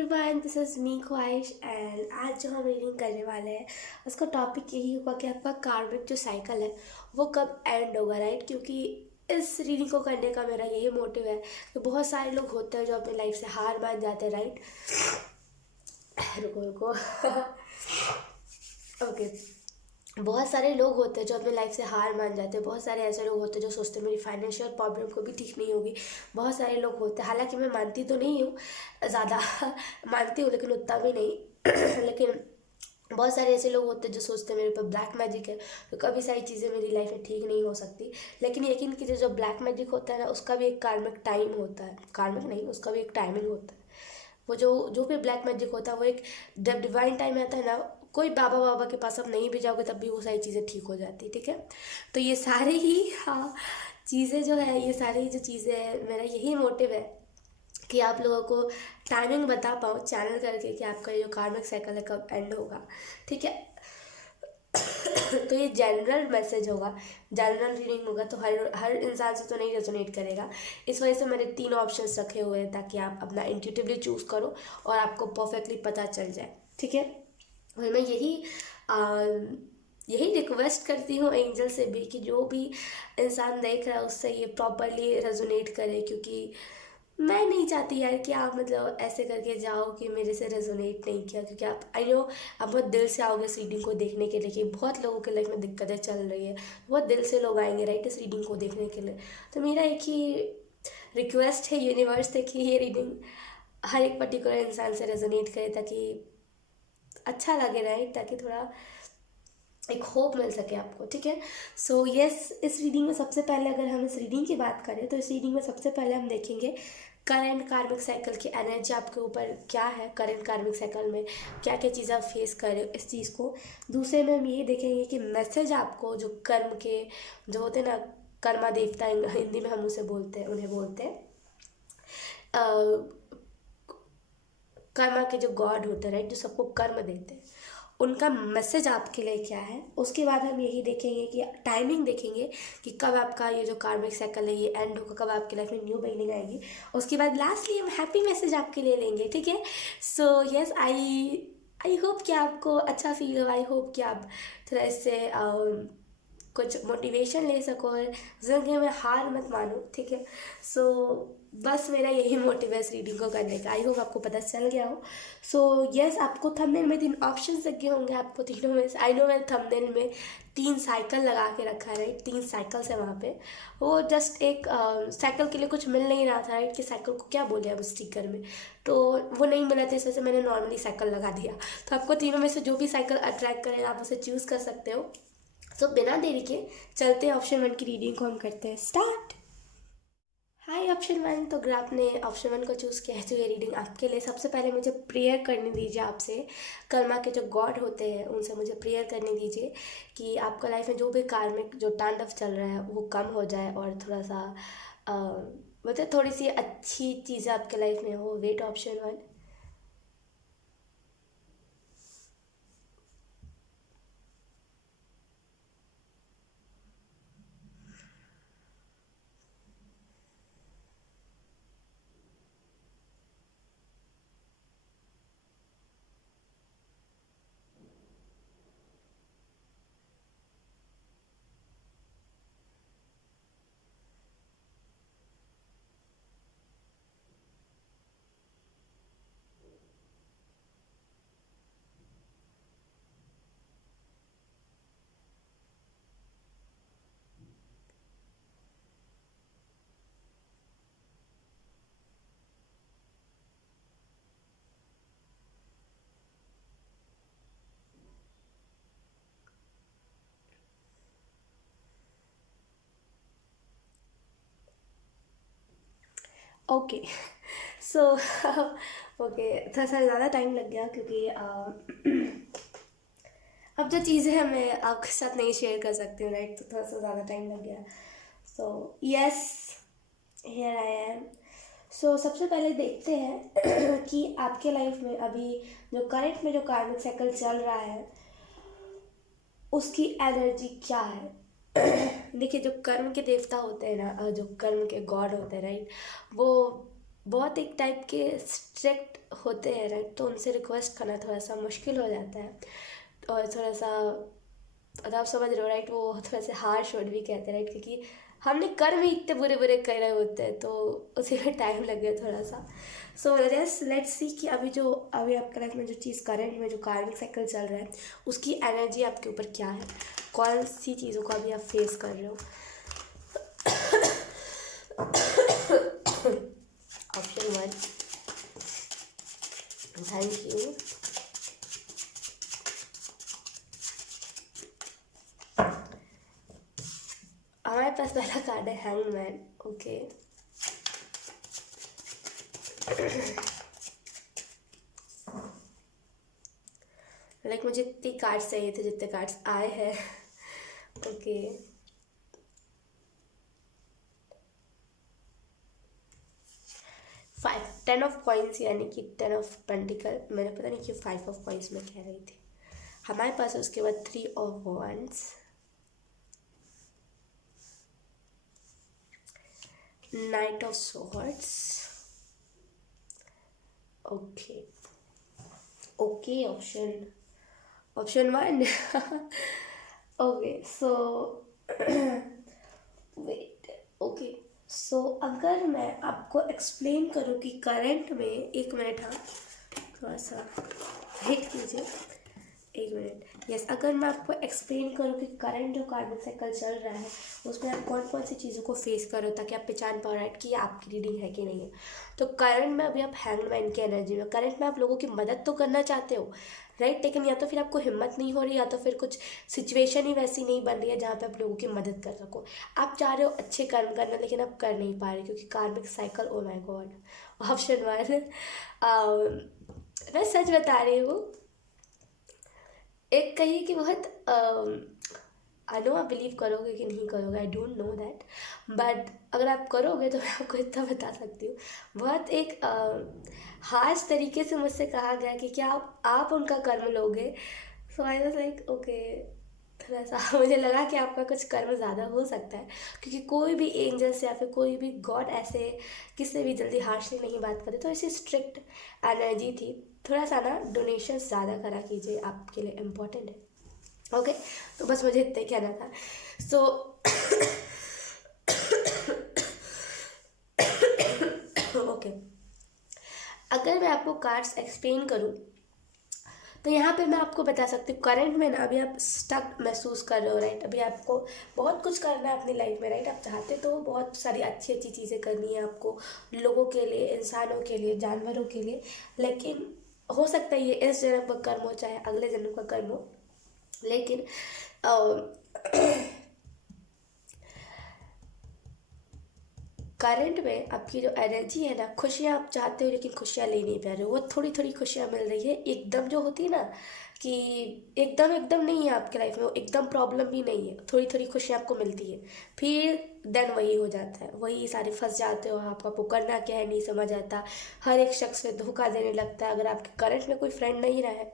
Everyone, this is me ख्वाहिश and आज जो हम रीडिंग करने वाले हैं उसका टॉपिक यही होगा कि आपका कार्मिक जो साइकिल है वो कब एंड होगा, राइट। क्योंकि इस रीडिंग को करने का मेरा यही मोटिव है कि बहुत सारे लोग होते हैं जो अपनी लाइफ से हार मान जाते हैं, राइट। रुको रुको ओके। बहुत सारे लोग होते हैं जो अपने लाइफ से हार मान जाते हैं। बहुत सारे ऐसे लोग होते हैं जो सोचते हैं मेरी फाइनेंशियल प्रॉब्लम को भी ठीक नहीं होगी। बहुत सारे लोग होते हैं, हालांकि मैं मानती तो नहीं हूँ ज़्यादा मानती हूँ लेकिन उतना भी नहीं लेकिन बहुत सारे ऐसे लोग होते हैं जो सोचते हैं मेरे पर ब्लैक मैजिक है, तो कभी सारी चीज़ें मेरी लाइफ में ठीक नहीं हो सकती। लेकिन यकीन कीजिए, जो ब्लैक मैजिक होता है ना, उसका भी एक कार्मिक टाइम होता है। कार्मिक नहीं, उसका भी एक टाइमिंग होता है। वो जो जो भी ब्लैक मैजिक होता है वो एक जब डिवाइन टाइम आता है ना, कोई बाबा बाबा के पास आप नहीं भी जाओगे तब भी वो सारी चीज़ें ठीक हो जाती है, ठीक है। तो ये सारे ही चीज़ें जो है, ये सारी जो चीज़ें हैं, मेरा यही मोटिव है कि आप लोगों को टाइमिंग बता पाओ चैनल करके कि आपका ये जो कार्मिक साइकिल है कब एंड होगा, ठीक है। तो ये जनरल मैसेज होगा, जनरल रीडिंग होगा, तो हर हर इंसान से तो नहीं रेजोनेट करेगा। इस वजह से मैंने 3 ऑप्शंस रखे हुए हैं ताकि आप अपना इंट्यूटिवली चूज़ करो और आपको परफेक्टली पता चल जाए, ठीक है। और मैं यही रिक्वेस्ट करती हूँ एंजल से भी कि जो भी इंसान देख रहा है उससे ये प्रॉपरली रेजोनेट करे, क्योंकि मैं नहीं चाहती यार कि आप मतलब ऐसे करके जाओ कि मेरे से रेजोनेट नहीं किया। क्योंकि आप आई नो आप बहुत दिल से आओगे इस रीडिंग को देखने के लिए, कि बहुत लोगों के लाइफ में दिक्कतें चल रही है, बहुत दिल से लोग आएंगे, राइट, इस रीडिंग को देखने के लिए। तो मेरा एक ही रिक्वेस्ट है यूनिवर्स से कि ये रीडिंग हर एक पर्टिकुलर इंसान से रेजोनेट करे ताकि अच्छा लगे, राइट, ताकि थोड़ा एक होप मिल सके आपको, ठीक है। सो यस, इस रीडिंग में सबसे पहले अगर हम इस रीडिंग की बात करें तो इस रीडिंग में सबसे पहले हम देखेंगे करंट कार्मिक साइकिल की एनर्जी आपके ऊपर क्या है। करंट कार्मिक साइकिल में क्या क्या चीज़ आप फेस कर रहे हो इस चीज़ को। दूसरे में हम ये देखेंगे कि मैसेज आपको जो कर्म के जो होते हैं ना, कर्मा देवता हिंदी में हम उसे बोलते हैं, उन्हें बोलते हैं कर्मा के जो गॉड होते हैं, राइट, जो सबको कर्म देते हैं, उनका मैसेज आपके लिए क्या है। उसके बाद हम यही देखेंगे कि टाइमिंग देखेंगे कि कब आपका ये जो कार्मिक साइकिल है ये एंड होगा, कब आपकी लाइफ में न्यू बिगिनिंग आएगी। उसके बाद लास्टली हम हैप्पी मैसेज आपके लिए लेंगे, ठीक है। सो यस, आई होप कि आपको अच्छा फील हो। आई होप कि आप थोड़ा इससे कुछ मोटिवेशन ले सको और ज़िंदगी में हार मत मानो, ठीक है। सो बस मेरा यही मोटिव है इस रीडिंग को करने का। आई होप आपको पता चल गया हो। सो यस, आपको थंबनेल में 3 ऑप्शन लगे होंगे, आपको तीनों में से आई नो मैंने थंबनेल में 3 साइकिल लगा के रखा है, राइट। 3 साइकिल्स है वहाँ पे। वो जस्ट एक साइकिल के लिए कुछ मिल नहीं रहा था, राइट, कि साइकिल को क्या बोले अब स्टिकर में, तो वो नहीं मिला था, इस वजह से मैंने नॉर्मली साइकिल लगा दिया। तो आपको तीनों में से जो भी साइकिल अट्रैक्ट करें आप उसे चूज़ कर सकते हो। सो बिना देरी के चलते हैं ऑप्शन 1 की रीडिंग को हम करते हैं स्टार्ट। हाय ऑप्शन 1, तो अगर आपने ऑप्शन 1 को चूज़ किया है तो ये रीडिंग आपके लिए। सबसे पहले मुझे प्रेयर करने दीजिए आपसे, कर्मा के जो गॉड होते हैं उनसे मुझे प्रेयर करने दीजिए कि आपका लाइफ में जो भी कार्मिक जो तांडव चल रहा है वो कम हो जाए और थोड़ा सा मतलब थोड़ी सी अच्छी चीज़ें आपके लाइफ में हो। Wait option 1। Okay. So okay, थोड़ा सा ज़्यादा टाइम लग गया क्योंकि अब जो चीज़ें हैं मैं आपके साथ नहीं शेयर कर सकती हूँ, राइट, तो थोड़ा सा ज़्यादा टाइम लग गया। So yes, here I am. So सबसे पहले देखते हैं कि आपके लाइफ में अभी जो करंट में जो कार्मिक साइकिल चल रहा है उसकी एनर्जी क्या है। देखिए, जो कर्म के देवता होते हैं ना, जो कर्म के गॉड होते हैं, राइट, वो बहुत एक टाइप के स्ट्रिक्ट होते हैं राइट, तो उनसे रिक्वेस्ट करना थोड़ा सा मुश्किल हो जाता है। और थोड़ा सा, मतलब आप समझ रहे हो राइट, वो थोड़ा सा हार्श वर्ड भी कहते हैं राइट, क्योंकि हमने कर्म ही इतने बुरे बुरे कर रहे होते हैं, तो उसी में टाइम लगे थोड़ा सा। सो लेट्स सी कि अभी आपके लाइफ में जो चीज़ करंट में जो कार्मिक साइकिल चल रहा है उसकी एनर्जी आपके ऊपर क्या है, कौन सी चीज़ों को अभी आप फेस कर रहे हो। Option 1, thank you. हमारे पास पहला कार्ड है हैंगमैन। ओके, लाइक मुझे इतने कार्ड्स चाहिए थे जितने कार्ड्स आए हैं। ओके, 10 ऑफ कॉइन्स, यानी कि 10 ऑफ पेंटिकल। मैंने पता नहीं क्यों 5 ऑफ कॉइन्स में कह रही थी। हमारे पास उसके बाद 3 of wands, knight of swords. Okay okay, option 1। Okay so wait, okay so अगर मैं आपको एक्सप्लेन करूँ कि करंट में, एक मिनट, हाँ थोड़ा सा वेट कीजिए, एक मिनट। यस, अगर मैं आपको एक्सप्लेन करूँ कि करंट जो कार्मिक साइकिल चल रहा है उसमें आप कौन कौन सी चीज़ों को फेस करो, ताकि आप पहचान पाओ राइट कि ये आपकी रीडिंग है कि नहीं है। तो करंट में अभी आप हैंगमैन की एनर्जी में, करंट में आप लोगों की मदद तो करना चाहते हो राइट, लेकिन या तो फिर आपको हिम्मत नहीं हो रही, या तो फिर कुछ सिचुएशन ही वैसी नहीं बन रही है जहाँ पे आप लोगों की मदद कर सको। आप चाह रहे हो अच्छे कर्म करना, लेकिन आप कर नहीं पा रहे क्योंकि कार्मिक cycle, O my god. Option 1, मैं सच बता रही हूँ, एक कहिए कि बहुत आई नो आप बिलीव करोगे कि नहीं करोगे, आई डोंट नो दैट, बट अगर आप करोगे तो मैं आपको इतना बता सकती हूँ। बहुत एक हार्श तरीके से मुझसे कहा गया कि क्या आप उनका कर्म लोगे। सो आई वाज लाइक ओके, थोड़ा सा मुझे लगा कि आपका कुछ कर्म ज़्यादा हो सकता है, क्योंकि कोई भी एंजल्स या फिर कोई भी गॉड ऐसे किससे भी जल्दी हार्शली नहीं बात करते, तो ऐसी स्ट्रिक्ट एनर्जी थी। थोड़ा सा ना डोनेशन ज़्यादा करा कीजिए, आपके लिए इम्पोर्टेंट है। ओके, तो बस मुझे इतना ही कहना था। सो ओके, अगर मैं आपको कार्ड्स एक्सप्लेन करूँ तो यहाँ पे मैं आपको बता सकती हूँ, करंट में ना अभी आप स्टक महसूस कर रहे हो राइट। अभी आपको बहुत कुछ करना है अपनी लाइफ में राइट, आप चाहते तो बहुत सारी अच्छी अच्छी चीज़ें करनी है आपको, लोगों के लिए, इंसानों के लिए, जानवरों के लिए, लेकिन हो सकता है ये इस जन्म का कर्म हो चाहे अगले जन्म का कर्म हो, लेकिन करंट में आपकी जो एनर्जी है ना, खुशियाँ आप चाहते हो लेकिन खुशियाँ ले नहीं पा रहे हो, वो थोड़ी थोड़ी खुशियाँ मिल रही है, एकदम जो होती है ना कि एकदम एकदम नहीं है आपके लाइफ में, वो एकदम प्रॉब्लम भी नहीं है, थोड़ी थोड़ी खुशियाँ आपको मिलती है, फिर देन वही हो जाता है, वही सारे फंस जाते हो आप, आपको करना क्या है नहीं समझ आता, हर एक शख्स से धोखा देने लगता है। अगर आपके करंट में कोई फ्रेंड नहीं रहा है,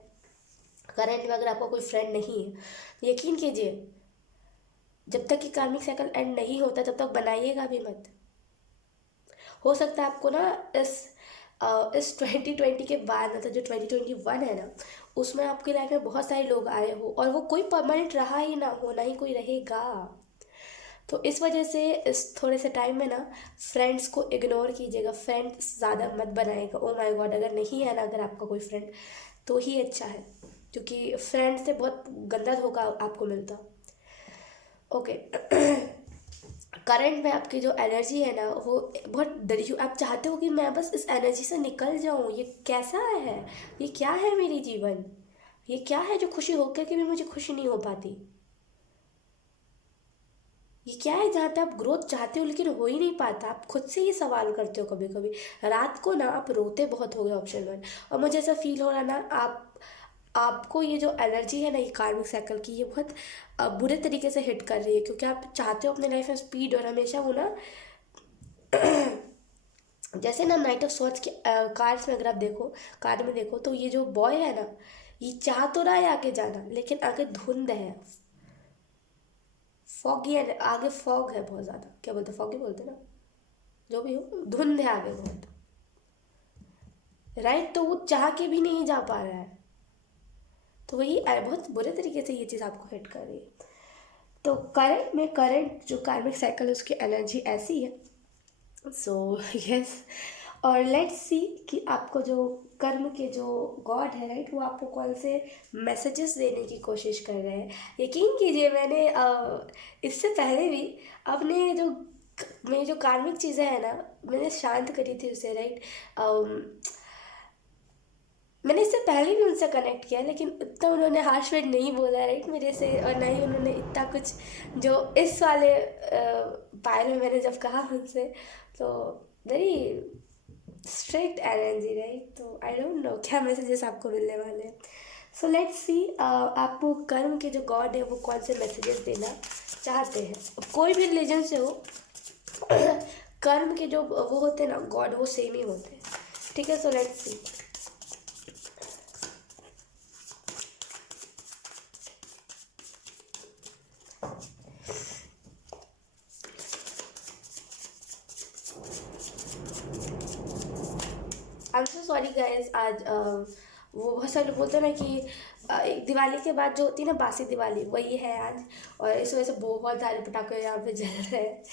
करंट में अगर आपका कोई फ्रेंड नहीं है, यकीन कीजिए जब तक कि कार्मिक साइकिल एंड नहीं होता तब तक बनाइएगा भी मत। हो सकता है आपको ना इस 2020 के बाद, मतलब जो 2021 है ना, उसमें आपकी लाइफ में बहुत सारे लोग आए हो और वो कोई परमानेंट रहा ही ना हो, ना ही कोई रहेगा। तो इस वजह से इस थोड़े से टाइम में ना फ्रेंड्स को इग्नोर कीजिएगा, फ्रेंड्स ज़्यादा मत बनाएगा। ओ माय गॉड, अगर नहीं है ना अगर आपका कोई फ्रेंड तो ही अच्छा है, क्योंकि फ्रेंड से बहुत गंदा धोखा आपको मिलता। ओके, करंट में आपकी जो एनर्जी है ना वो बहुत डरी, आप चाहते हो कि मैं बस इस एनर्जी से निकल जाऊं, ये कैसा है, ये क्या है मेरी जीवन, ये क्या है जो खुशी होकर के भी मुझे खुशी नहीं हो पाती, ये क्या है जहाँ पे आप ग्रोथ चाहते हो लेकिन हो ही नहीं पाता। आप खुद से ये सवाल करते हो कभी कभी, रात को ना आप रोते बहुत हो गए, ऑप्शन 1। और मुझे ऐसा फील हो रहा ना आपको ये जो एनर्जी है ना ये कार्मिक साइकिल की, ये बहुत बुरे तरीके से हिट कर रही है, क्योंकि आप चाहते हो अपने लाइफ में स्पीड, और हमेशा वो ना जैसे ना नाइट ऑफ सॉर्ड्स के कार्ड्स में अगर आप देखो, कार्ड में देखो तो ये जो बॉय है ना, ये चाह तो रहा है आगे जाना, लेकिन आगे धुंध है, फॉगी है आगे, फॉग है बहुत ज़्यादा, क्या बोलते हैं, फॉगी बोलते हैं ना, जो भी हो, धुंध है आगे बहुत। राइट। तो वो चाह के भी नहीं जा पा रहा है, तो वही बहुत बुरे तरीके से ये चीज़ आपको हिट कर रही है। तो करंट जो कार्मिक साइकिल है उसकी एनर्जी ऐसी है। सो यस, और लेट्स सी कि आपको जो कर्म के जो गॉड है, राइट, वो आपको कौन से मैसेजेस देने की कोशिश कर रहे हैं। यकीन कीजिए, मैंने इससे पहले भी अपने जो मेरी जो कार्मिक चीज़ें हैं ना, मैंने शांत करी थी उसे, राइट। मैंने इससे पहले भी उनसे कनेक्ट किया, लेकिन उतना उन्होंने हार्श वर्ड नहीं बोला, राइट, मेरे से, और ना ही उन्होंने इतना कुछ जो इस वाले पायल में मैंने जब कहा उनसे, तो वेरी स्ट्रिक्ट एनर्जी, राइट। तो आई डोंट नो क्या मैसेजेस आपको मिलने वाले हैं। सो लेट्स सी आपको कर्म के जो गॉड है वो कौन से मैसेजेस देना चाहते हैं। कोई भी रिलीजन से हो, कर्म के जो वो होते हैं ना गॉड, वो सेम ही होते हैं, ठीक है। सो let's C. I am so sorry guys, आज वो बहुत सारे लोग बोलते हैं ना कि एक दिवाली के बाद जो होती है ना बासी दिवाली, वही है आज, और इस वजह से बहुत सारे पटाखे यहाँ पे जल रहे हैं,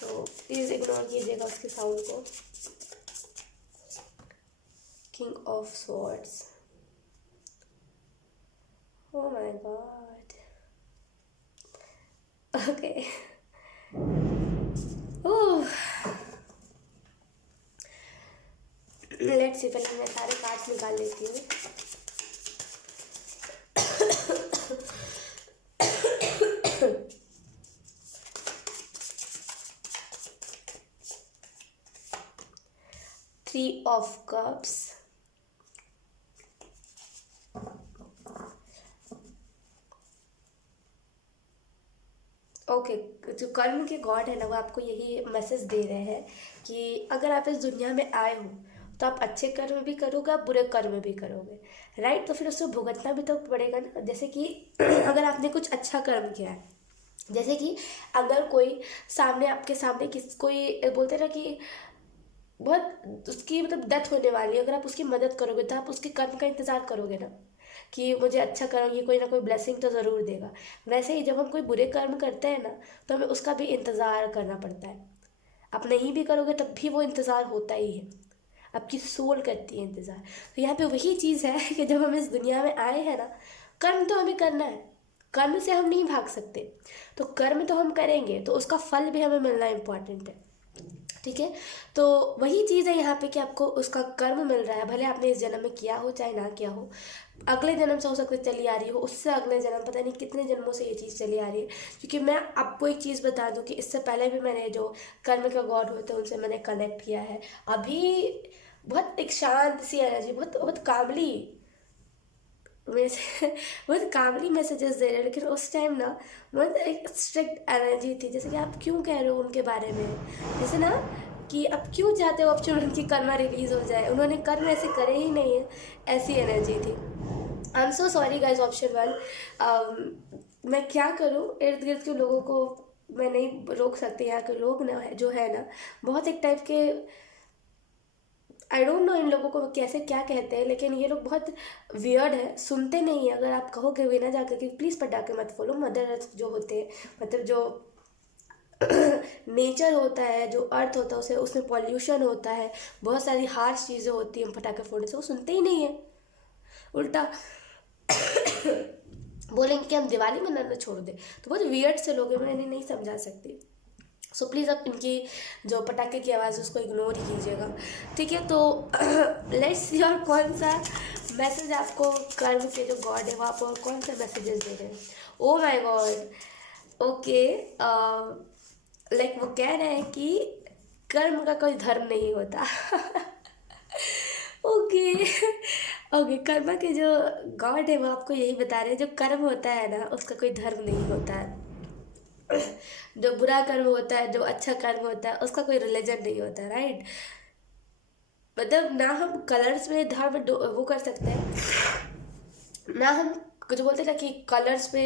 तो प्लीज़ इग्नोर कीजिएगा उसके साउंड को। King of swords, oh my God, okay, oh, let's see. पहले मैं सारे कार्ड्स निकाल लेती हूँ। 3 of Cups, ओके। जो कर्म के गॉड है ना, वो आपको यही मैसेज दे रहे हैं कि अगर आप इस दुनिया में आए हो तो आप अच्छे कर्म भी करोगे, आप बुरे कर्म भी करोगे, राइट। तो फिर उसको भुगतना भी तो पड़ेगा ना। जैसे कि अगर आपने कुछ अच्छा कर्म किया है, जैसे कि अगर कोई सामने आपके सामने कोई बोलते हैं ना कि बहुत उसकी मतलब डेथ होने वाली है, अगर आप उसकी मदद करोगे तो आप उसके कर्म का इंतज़ार करोगे ना, कि मुझे अच्छा करूँगी, कोई ना कोई ब्लेसिंग तो ज़रूर देगा। वैसे ही जब हम कोई बुरे कर्म करते हैं ना, तो हमें उसका भी इंतज़ार करना पड़ता है। आप नहीं भी करोगे तब भी वो इंतज़ार होता ही है, आपकी सोल करती है इंतज़ार। तो यहाँ पे वही चीज़ है कि जब हम इस दुनिया में आए हैं ना, कर्म तो हमें करना है, कर्म से हम नहीं भाग सकते, तो कर्म तो हम करेंगे, तो उसका फल भी हमें मिलना इम्पॉर्टेंट है, ठीक है। तो वही चीज़ है यहाँ पे कि आपको उसका कर्म मिल रहा है, भले आपने इस जन्म में किया हो चाहे ना किया हो, अगले जन्म से हो सकता है चली आ रही हो, उससे अगले जन्म, पता नहीं कितने जन्मों से ये चीज़ चली आ रही है। क्योंकि मैं आपको एक चीज़ बता दूँ कि इससे पहले भी मैंने जो कर्म के गॉड होते हैं उनसे मैंने कनेक्ट किया है। अभी बहुत एक शांत सी एनर्जी, बहुत बहुत कामली मेरे से बहुत कामली मैसेजेस दे रहे हैं, लेकिन उस टाइम ना बहुत एक स्ट्रिक्ट एनर्जी थी। जैसे कि आप क्यों कह रहे हो उनके बारे में, जैसे ना कि आप क्यों चाहते हो ऑप्शन उनकी कर्मा रिलीज हो जाए, उन्होंने कर्म ऐसे करे ही नहीं है, ऐसी एनर्जी थी। आई am so sorry guys, option one. मैं क्या करूँ, इर्द गिर्द के लोगों को मैं नहीं रोक सकती। यहाँ के लोग ना जो है ना, बहुत एक टाइप के, आई डोंट नो इन लोगों को कैसे क्या कहते हैं, लेकिन ये लोग बहुत वियर्ड है, सुनते नहीं है। अगर आप कहोगे बिना जाकर कि प्लीज़ पटाखे मत फोड़ो, मदर अर्थ जो होते हैं, मतलब जो नेचर होता है, जो अर्थ होता है, उसे उसमें पॉल्यूशन होता है, बहुत सारी हार्श चीज़ें होती हैं पटाखे फोड़ने से, वो सुनते ही नहीं है। उल्टा बोलेंगे कि हम दिवाली मनाना छोड़ दें। तो बहुत वियर्ड से लोग हैं, मैं इन्हें नहीं समझा सकती। सो प्लीज़ आप इनकी जो पटाखे की आवाज़ उसको इग्नोर ही कीजिएगा, ठीक है। तो लेट्स सी और कौन सा मैसेज आपको कर्म के जो गॉड है वो आपको कौन सा मैसेजेस दे रहे हैं। ओ माय गॉड, ओके, लाइक वो कह रहे हैं कि कर्म का कोई धर्म नहीं होता। ओके, ओके, कर्म के जो गॉड है वो आपको यही बता रहे हैं, जो कर्म होता है ना उसका कोई धर्म नहीं होता है। जो बुरा कर्म होता है, जो अच्छा कर्म होता है, उसका कोई रिलीजन नहीं होता, राइट। मतलब ना हम कलर्स में धर्म वो कर सकते हैं, ना हम जो बोलते हैं ना कि कलर्स पे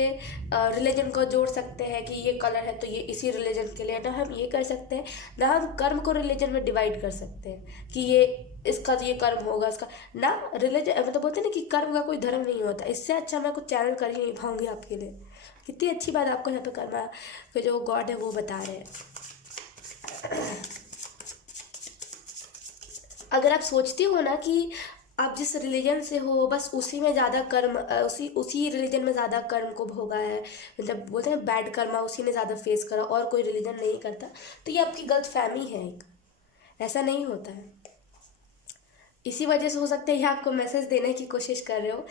रिलीजन को जोड़ सकते हैं कि ये कलर है तो ये इसी रिलीजन के लिए, ना हम ये कर सकते हैं, ना हम कर्म को रिलीजन में डिवाइड कर सकते हैं कि ये इसका तो ये कर्म होगा इसका, ना रिलीजन मतलब बोलते हैं ना कि कर्म का कोई धर्म नहीं होता। इससे अच्छा मैं कुछ चैनल कर ही नहीं पाऊंगी आपके लिए। कितनी अच्छी बात आपको यहाँ पे कर्मा के जो गॉड है वो बता रहे हैं। अगर आप सोचती हो ना कि आप जिस रिलीजन से हो बस उसी में ज़्यादा कर्म उसी रिलीजन में ज़्यादा कर्म को भोगा है, मतलब बोलते हैं बैड कर्मा उसी ने ज़्यादा फेस करा और कोई रिलीजन नहीं करता, तो ये आपकी गलत फहमी है एक। ऐसा नहीं होता है। इसी वजह से हो सकता है ये आपको मैसेज देने की कोशिश कर रहे हो,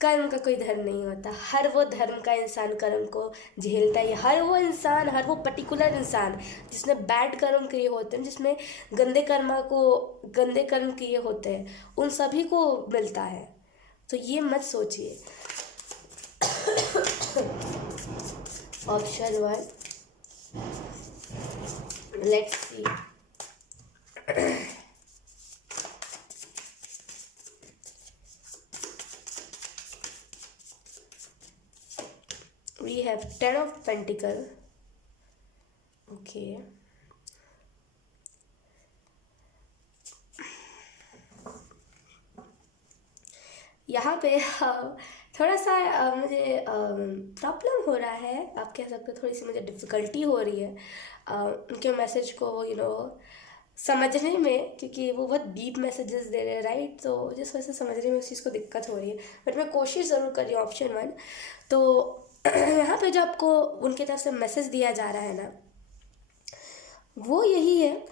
कर्म का कोई धर्म नहीं होता। हर वो धर्म का इंसान कर्म को झेलता है। हर वो इंसान, हर वो पर्टिकुलर इंसान जिसने बैड कर्म किए होते हैं, जिसमें गंदे कर्म किए होते हैं, उन सभी को मिलता है। तो ये मत सोचिए। Option 1, let's see. We have 10 of Pentacle. Okay. यहाँ पे थोड़ा सा मुझे प्रॉब्लम हो रहा है, आप कह सकते हो थोड़ी सी मुझे डिफ़िकल्टी हो रही है उनके मैसेज को समझने में, क्योंकि वो बहुत डीप मैसेजेस दे रहे हैं, राइट। तो जिस वजह से समझने में उस चीज़ को दिक्कत हो रही है, बट मैं कोशिश ज़रूर कर रही हूँ। ऑप्शन 1 तो यहाँ पे जो आपको उनकी तरफ से मैसेज दिया जा रहा है ना, वो यही है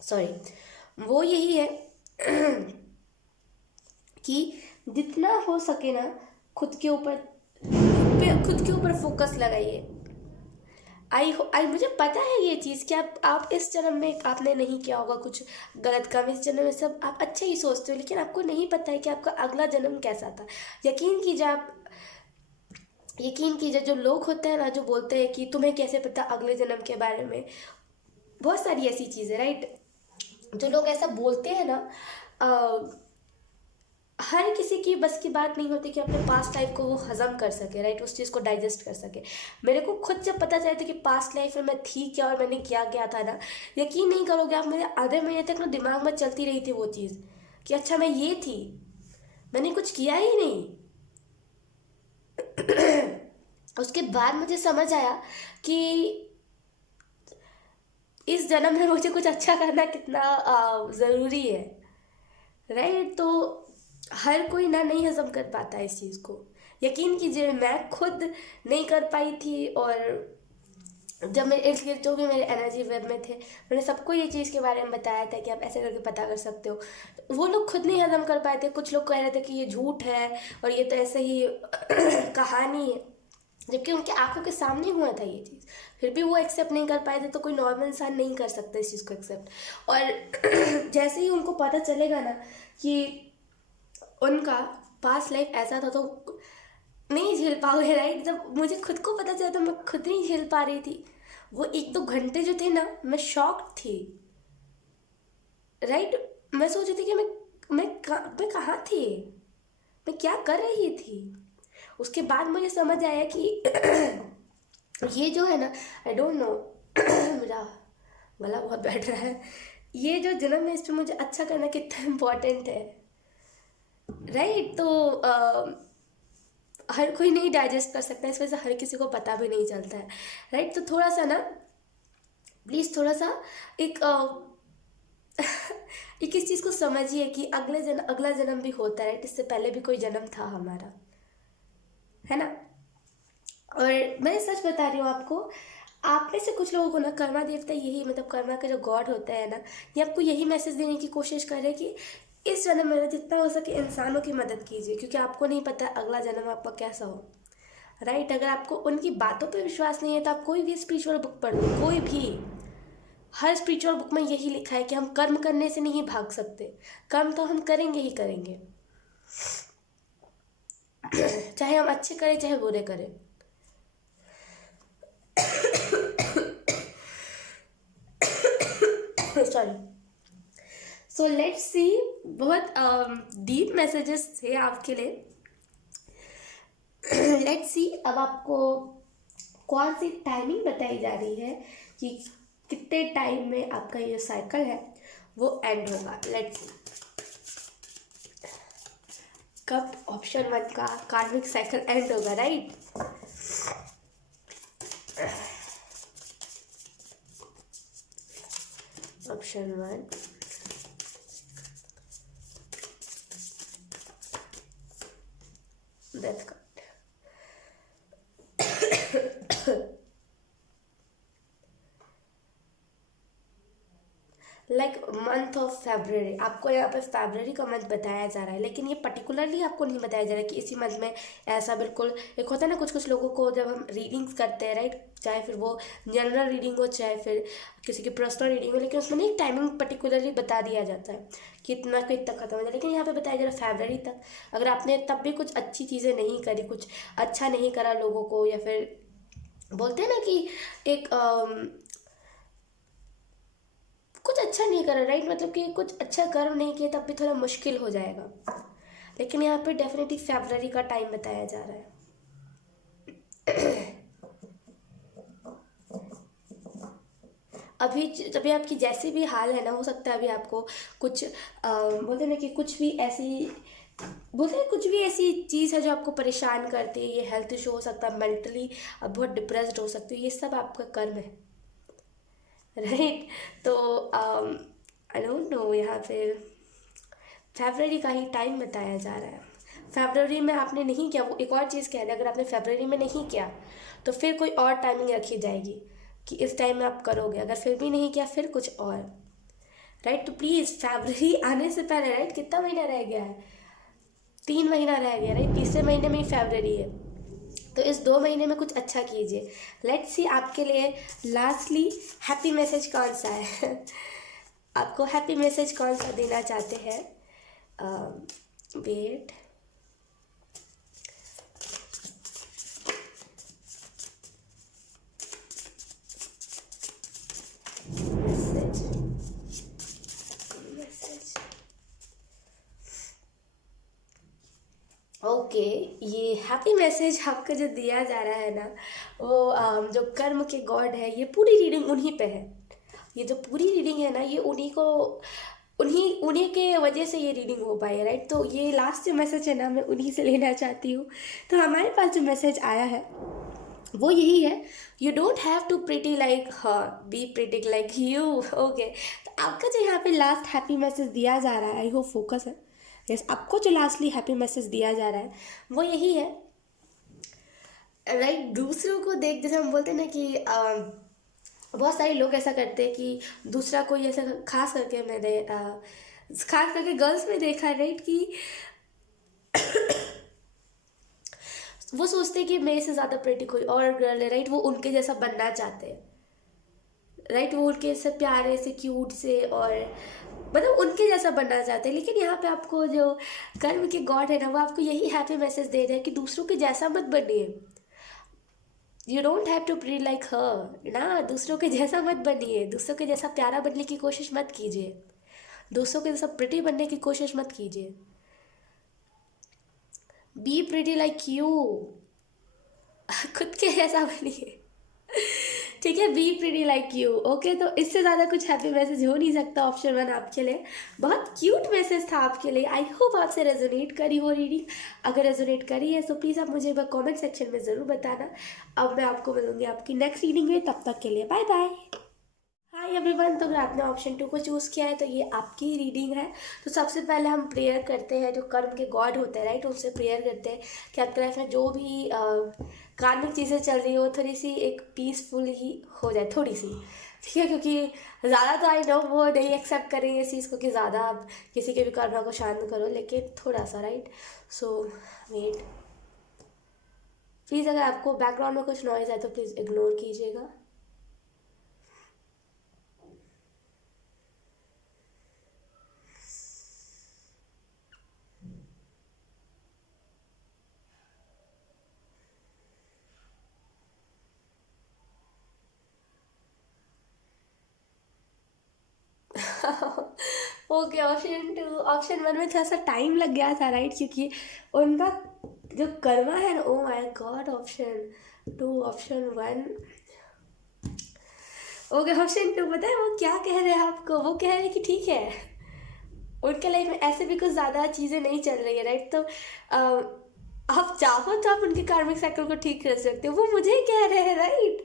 सॉरी, वो यही है कि जितना हो सके ना खुद के ऊपर फोकस लगाइए। मुझे पता है ये चीज़ कि आप इस जन्म में आपने नहीं किया होगा कुछ गलत काम, इस जन्म में सब आप अच्छे ही सोचते हो, लेकिन आपको नहीं पता है कि आपका अगला जन्म कैसा था। यकीन कीजिए जो लोग होते हैं ना, जो बोलते हैं कि तुम्हें कैसे पता अगले जन्म के बारे में, बहुत सारी ऐसी चीज़ें, राइट। जो लोग ऐसा बोलते हैं ना, हर किसी की बस की बात नहीं होती कि अपने पास्ट लाइफ को वो हजम कर सके, राइट, उस चीज़ को डाइजेस्ट कर सके। मेरे को खुद जब पता चला था कि पास्ट लाइफ में मैं थी क्या और मैंने क्या क्या था ना, यकीन नहीं करोगे आप, मेरे आधे महीने तक ना दिमाग में चलती रही थी वो चीज़ कि अच्छा मैं ये थी, मैंने कुछ किया ही नहीं। उसके बाद मुझे समझ आया कि इस जन्म में मुझे कुछ अच्छा करना कितना ज़रूरी है, राइट। तो हर कोई ना नहीं हजम कर पाता इस चीज़ को। यकीन कीजिए मैं खुद नहीं कर पाई थी, और जब मेरे इर्द गिर्द जो भी मेरे एनर्जी वेब में थे, मैंने सबको ये चीज़ के बारे में बताया था कि आप ऐसे करके पता कर सकते हो। तो वो लोग खुद नहीं हजम कर पाए थे। कुछ लोग कह रहे थे कि ये झूठ है और ये तो ऐसे ही कहानी है, जबकि उनके आंखों के सामने हुआ था ये चीज़, फिर भी वो एक्सेप्ट नहीं कर पाए थे। तो कोई नॉर्मल इंसान नहीं कर सकता इस चीज़ को एक्सेप्ट। और जैसे ही उनको पता चलेगा ना कि उनका पास्ट लाइफ ऐसा था, तो नहीं झेल पाओगे, राइट। जब मुझे खुद को पता चला तो मैं खुद नहीं झेल पा रही थी। वो 1-2 घंटे जो थे ना, मैं शॉक्ड थी, राइट। मैं सोच रही थी कि मैं कहाँ थी, मैं क्या कर रही थी। उसके बाद मुझे समझ आया कि ये जो है ना, आई डोंट नो मेरा गला बहुत बैठ रहा है, ये जो जन्म है इस पर मुझे अच्छा करना कितना इम्पोर्टेंट है, राइट। तो हर कोई नहीं डाइजेस्ट कर सकता है, इस वजह से हर किसी को पता भी नहीं चलता है, राइट। तो थोड़ा सा ना प्लीज़ थोड़ा सा एक एक इस चीज़ को समझिए कि अगला जन्म भी होता है, राइट। इससे पहले भी कोई जन्म था हमारा, है ना। और मैं सच बता रही हूँ आपको, आप में से कुछ लोगों को ना कर्मा देवता यही, मतलब कर्मा का जो गॉड होता है ना, ये आपको यही मैसेज देने की कोशिश कर रहे हैं कि इस जन्म में ना जितना हो सके इंसानों की मदद कीजिए, क्योंकि आपको नहीं पता अगला जन्म आपका कैसा हो, राइट। अगर आपको उनकी बातों पे विश्वास नहीं है तो आप कोई भी स्पिरिचुअल बुक पढ़ लो, कोई भी। हर स्पिरिचुअल बुक में यही लिखा है कि हम कर्म करने से नहीं भाग सकते, कर्म तो हम करेंगे ही करेंगे, चाहे हम अच्छे करें चाहे बुरे करें। सॉरी। सो लेट्स सी, बहुत डीप मैसेजेस थे आपके लिए। लेट्स सी अब आपको कौन सी टाइमिंग बताई जा रही है कि कितने टाइम में आपका ये साइकिल है वो एंड होगा। लेट्स सी कब ऑप्शन 1 का कार्मिक साइकिल एंड होगा, right. Option 1, death card. Like month of February, आपको यहाँ पे फेब्रवरी का मंथ बताया जा रहा है, लेकिन ये पर्टिकुलरली आपको नहीं बताया जा रहा है कि इसी मंथ में ऐसा। बिल्कुल एक होता है ना कुछ कुछ लोगों को जब हम रीडिंग्स करते हैं, राइट, चाहे फिर वो जनरल रीडिंग हो चाहे फिर किसी की पर्सनल रीडिंग हो, लेकिन उसमें नहीं टाइमिंग पर्टिकुलरली बता दिया जाता है कि इतना को इतना खत्म हो जाए, लेकिन यहाँ पे बताया जा रहा है फेब्रवरी तक। अगर आपने तब भी कुछ अच्छी चीज़ें नहीं करी, कुछ अच्छा नहीं करा लोगों को, या फिर बोलते हैं ना कि एक कुछ अच्छा नहीं करा, राइट, मतलब कि कुछ अच्छा कर्म नहीं किया, तब भी थोड़ा मुश्किल हो जाएगा। लेकिन यहाँ पे डेफिनेटली फेब्रवरी का टाइम बताया जा रहा है। अभी आपकी जैसी भी हाल है ना, हो सकता है अभी आपको कुछ बोलते हैं ना कि कुछ भी ऐसी, बोलते हैं कुछ भी ऐसी चीज़ है जो आपको परेशान करती है। ये हेल्थ इशू हो सकता है, मेंटली आप बहुत डिप्रेस्ड हो सकते हो, ये सब आपका कर्म है, राइट। तो आई डोंट नो, यहाँ पे फेब्रवरी का ही टाइम बताया जा रहा है। फेब्रवरी में आपने नहीं किया, वो एक और चीज़ कह रहे हैं, अगर आपने फेब्रवरी में नहीं किया तो फिर कोई और टाइमिंग रखी जाएगी कि इस टाइम में आप करोगे। अगर फिर भी नहीं किया फिर कुछ और, राइट। तो प्लीज़ फेब्रवरी आने से पहले, राइट, कितना महीना रह गया है, 3 महीना रह गया, राइट, तीसरे महीने में ही फेब्रवरी है। तो इस 2 महीने में कुछ अच्छा कीजिए। लेट्स सी आपके लिए लास्टली हैप्पी मैसेज कौन सा है। आपको हैप्पी मैसेज कौन सा देना चाहते हैं? Wait, message, message, okay. ये हैप्पी मैसेज आपको जो दिया जा रहा है ना, वो जो कर्म के गॉड है, ये पूरी रीडिंग उन्हीं पे है। ये जो पूरी रीडिंग है ना, ये उन्हीं को, उन्हीं उन्हीं के वजह से ये रीडिंग हो पाई है, राइट। तो ये लास्ट जो मैसेज है ना, मैं उन्हीं से लेना चाहती हूँ। तो हमारे पास जो मैसेज आया है वो यही है, you don't have to pretty like her, be pretty like you. Okay, तो आपका जो यहाँ पे लास्ट हैप्पी मैसेज दिया जा रहा है, आई होप फोकस है, यस, आपको जो लास्टली हैप्पी मैसेज दिया जा रहा है वो यही है, राइट। दूसरों को देख, जैसे हम बोलते हैं ना कि बहुत सारे लोग ऐसा करते हैं कि दूसरा कोई ऐसा, खास करके मैंने खास करके गर्ल्स में देखा है, राइट, कि वो सोचते हैं कि मेरे से ज़्यादा प्रेटी कोई और गर्ल है, राइट, वो उनके जैसा बनना चाहते हैं, राइट, वो उनके से प्यारे से क्यूट से और मतलब उनके जैसा बनना चाहते हैं। लेकिन यहाँ पे आपको जो कर्म के गॉड है ना, वो आपको यही हैप्पी मैसेज दे रहे हैं कि दूसरों के जैसा मत बनिए। You don't have to be like her ना, दूसरों के जैसा मत बनिए, दूसरों के जैसा प्यारा बनने की कोशिश मत कीजिए, दूसरों के जैसा प्रिटी बनने की कोशिश मत कीजिए। बी प्रिटी लाइक यू, खुद के जैसा बनिए, ठीक है, be pretty like you. Okay, तो इससे ज़्यादा कुछ हैप्पी मैसेज हो नहीं सकता ऑप्शन 1 आपके लिए। बहुत क्यूट मैसेज था आपके लिए। आई होप आपसे रेजोनेट करी वो रीडिंग। अगर रेजोनेट करी है तो प्लीज़ आप मुझे कमेंट सेक्शन में ज़रूर बताना। अब मैं आपको मिलूंगी आपकी नेक्स्ट रीडिंग में, तब तक के लिए बाय बाय। हाय एवरीवन, तो अगर आपने ऑप्शन 2 को चूज़ किया है तो ये आपकी रीडिंग है। तो सबसे पहले हम प्रेयर करते हैं, जो कर्म के गॉड होते हैं, राइट, उनसे प्रेयर करते हैं कि आपकी लाइफ में जो भी कार्मिक चीज़ें चल रही हो, थोड़ी सी एक पीसफुल ही हो जाए, थोड़ी सी, ठीक है, क्योंकि ज़्यादा तो आई नो वो नहीं एक्सेप्ट करेंगे इस चीज़ को कि ज़्यादा आप किसी के भी कर्म को शांत करो, लेकिन थोड़ा सा, राइट। सो वेट, प्लीज़ अगर आपको बैकग्राउंड में कुछ नॉइज़ है तो प्लीज़ इग्नोर कीजिएगा। ओके, ऑप्शन वन में थोड़ा सा टाइम लग गया था राइट, क्योंकि उनका जो कर्मा है ना, oh my god, option two option one. Okay, option two पता है वो क्या कह रहे हैं आपको, वो कह रहे हैं कि ठीक है उनके लाइफ में ऐसे भी कुछ ज़्यादा चीज़ें नहीं चल रही है राइट, तो आप चाहो तो आप उनके कार्मिक साइकिल को ठीक कर सकते हो, वो मुझे ही कह रहे हैं right.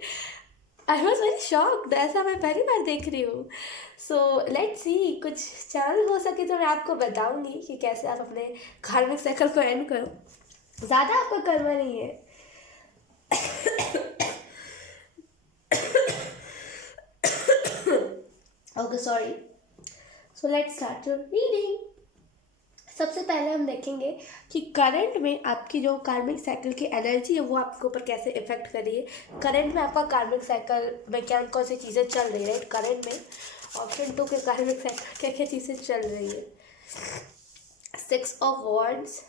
I was very shocked, ऐसा मैं पहली बार देख रही हूँ। सो लेट्स सी, कुछ चांस हो सके तो मैं आपको बताऊंगी कि कैसे आप अपने कार्मिक साइकिल को एंड करो। ज़्यादा आपको करना नहीं है। Okay sorry. So let's start your reading. सबसे पहले हम देखेंगे कि करंट में आपकी जो कार्मिक साइकिल की एनर्जी है वो आपके ऊपर कैसे इफेक्ट कर रही है। करंट में आपका कार्मिक साइकिल में क्या कौन सी चीज़ें चल रही है राइट, करंट में ऑप्शन टू के कार्मिक साइकिल क्या क्या चीज़ें चल रही है। 6 ऑफ वॉन्ड्स,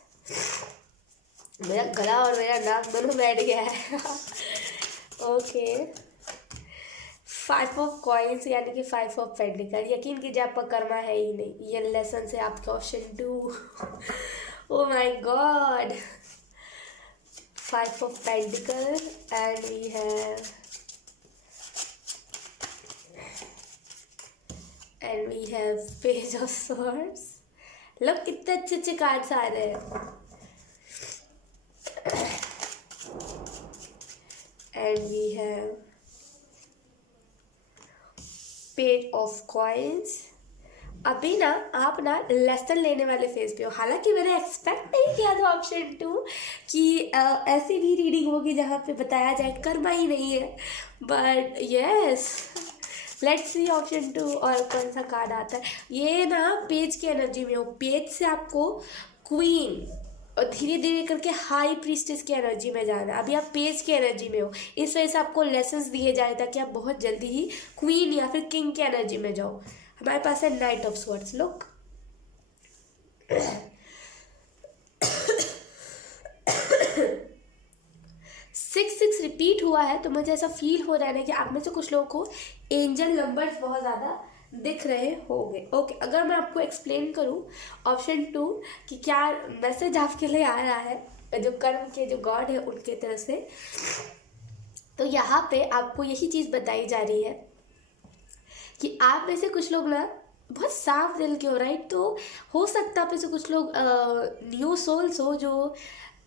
मेरा गला और मेरा नाक दोनों बैठ गया है। ओके, 5 ऑफ कॉइन्स यानी कि 5 ऑफ पेंटिकल। यकीन कीजिए आपका कर्मा है ही नहीं, ये लेसन से आपके option two. Oh my god, 5 of pentacle and we have page of swords. लोग कितने अच्छे अच्छे कार्ड्स आ रहे हैं। And we have page of coins. अभी ना आप ना लेसन लेने वाले फेज पे हो। हालांकि मैंने एक्सपेक्ट नहीं किया था ऑप्शन टू कि ऐसी भी रीडिंग होगी जहाँ पे बताया जाए कर्मा ही नहीं है, but yes let's see option two और कौन सा कार्ड आता है। ये ना पेज की एनर्जी में हो, पेज से आपको क्वीन और धीरे धीरे करके हाई प्रीस्टेस की एनर्जी में जाना है। अभी आप पेज की एनर्जी में हो, इस वजह से आपको लेसन्स दिए जाए ताकि आप बहुत जल्दी ही क्वीन या फिर किंग की एनर्जी में जाओ। हमारे पास है night of swords. Look, 6 repeat हुआ है, तो मुझे ऐसा फील हो रहा है ना कि आप में से कुछ लोगों को एंजल नंबर्स बहुत ज़्यादा दिख रहे होंगे। ओके, अगर मैं आपको एक्सप्लेन करूं ऑप्शन टू कि क्या मैसेज आपके लिए आ रहा है जो कर्म के जो गॉड है उनके तरफ से, तो यहाँ पे आपको यही चीज़ बताई जा रही है कि आप में से कुछ लोग ना बहुत साफ दिल के हो राइट, तो हो सकता है आप में से कुछ लोग न्यू सोल्स हो जो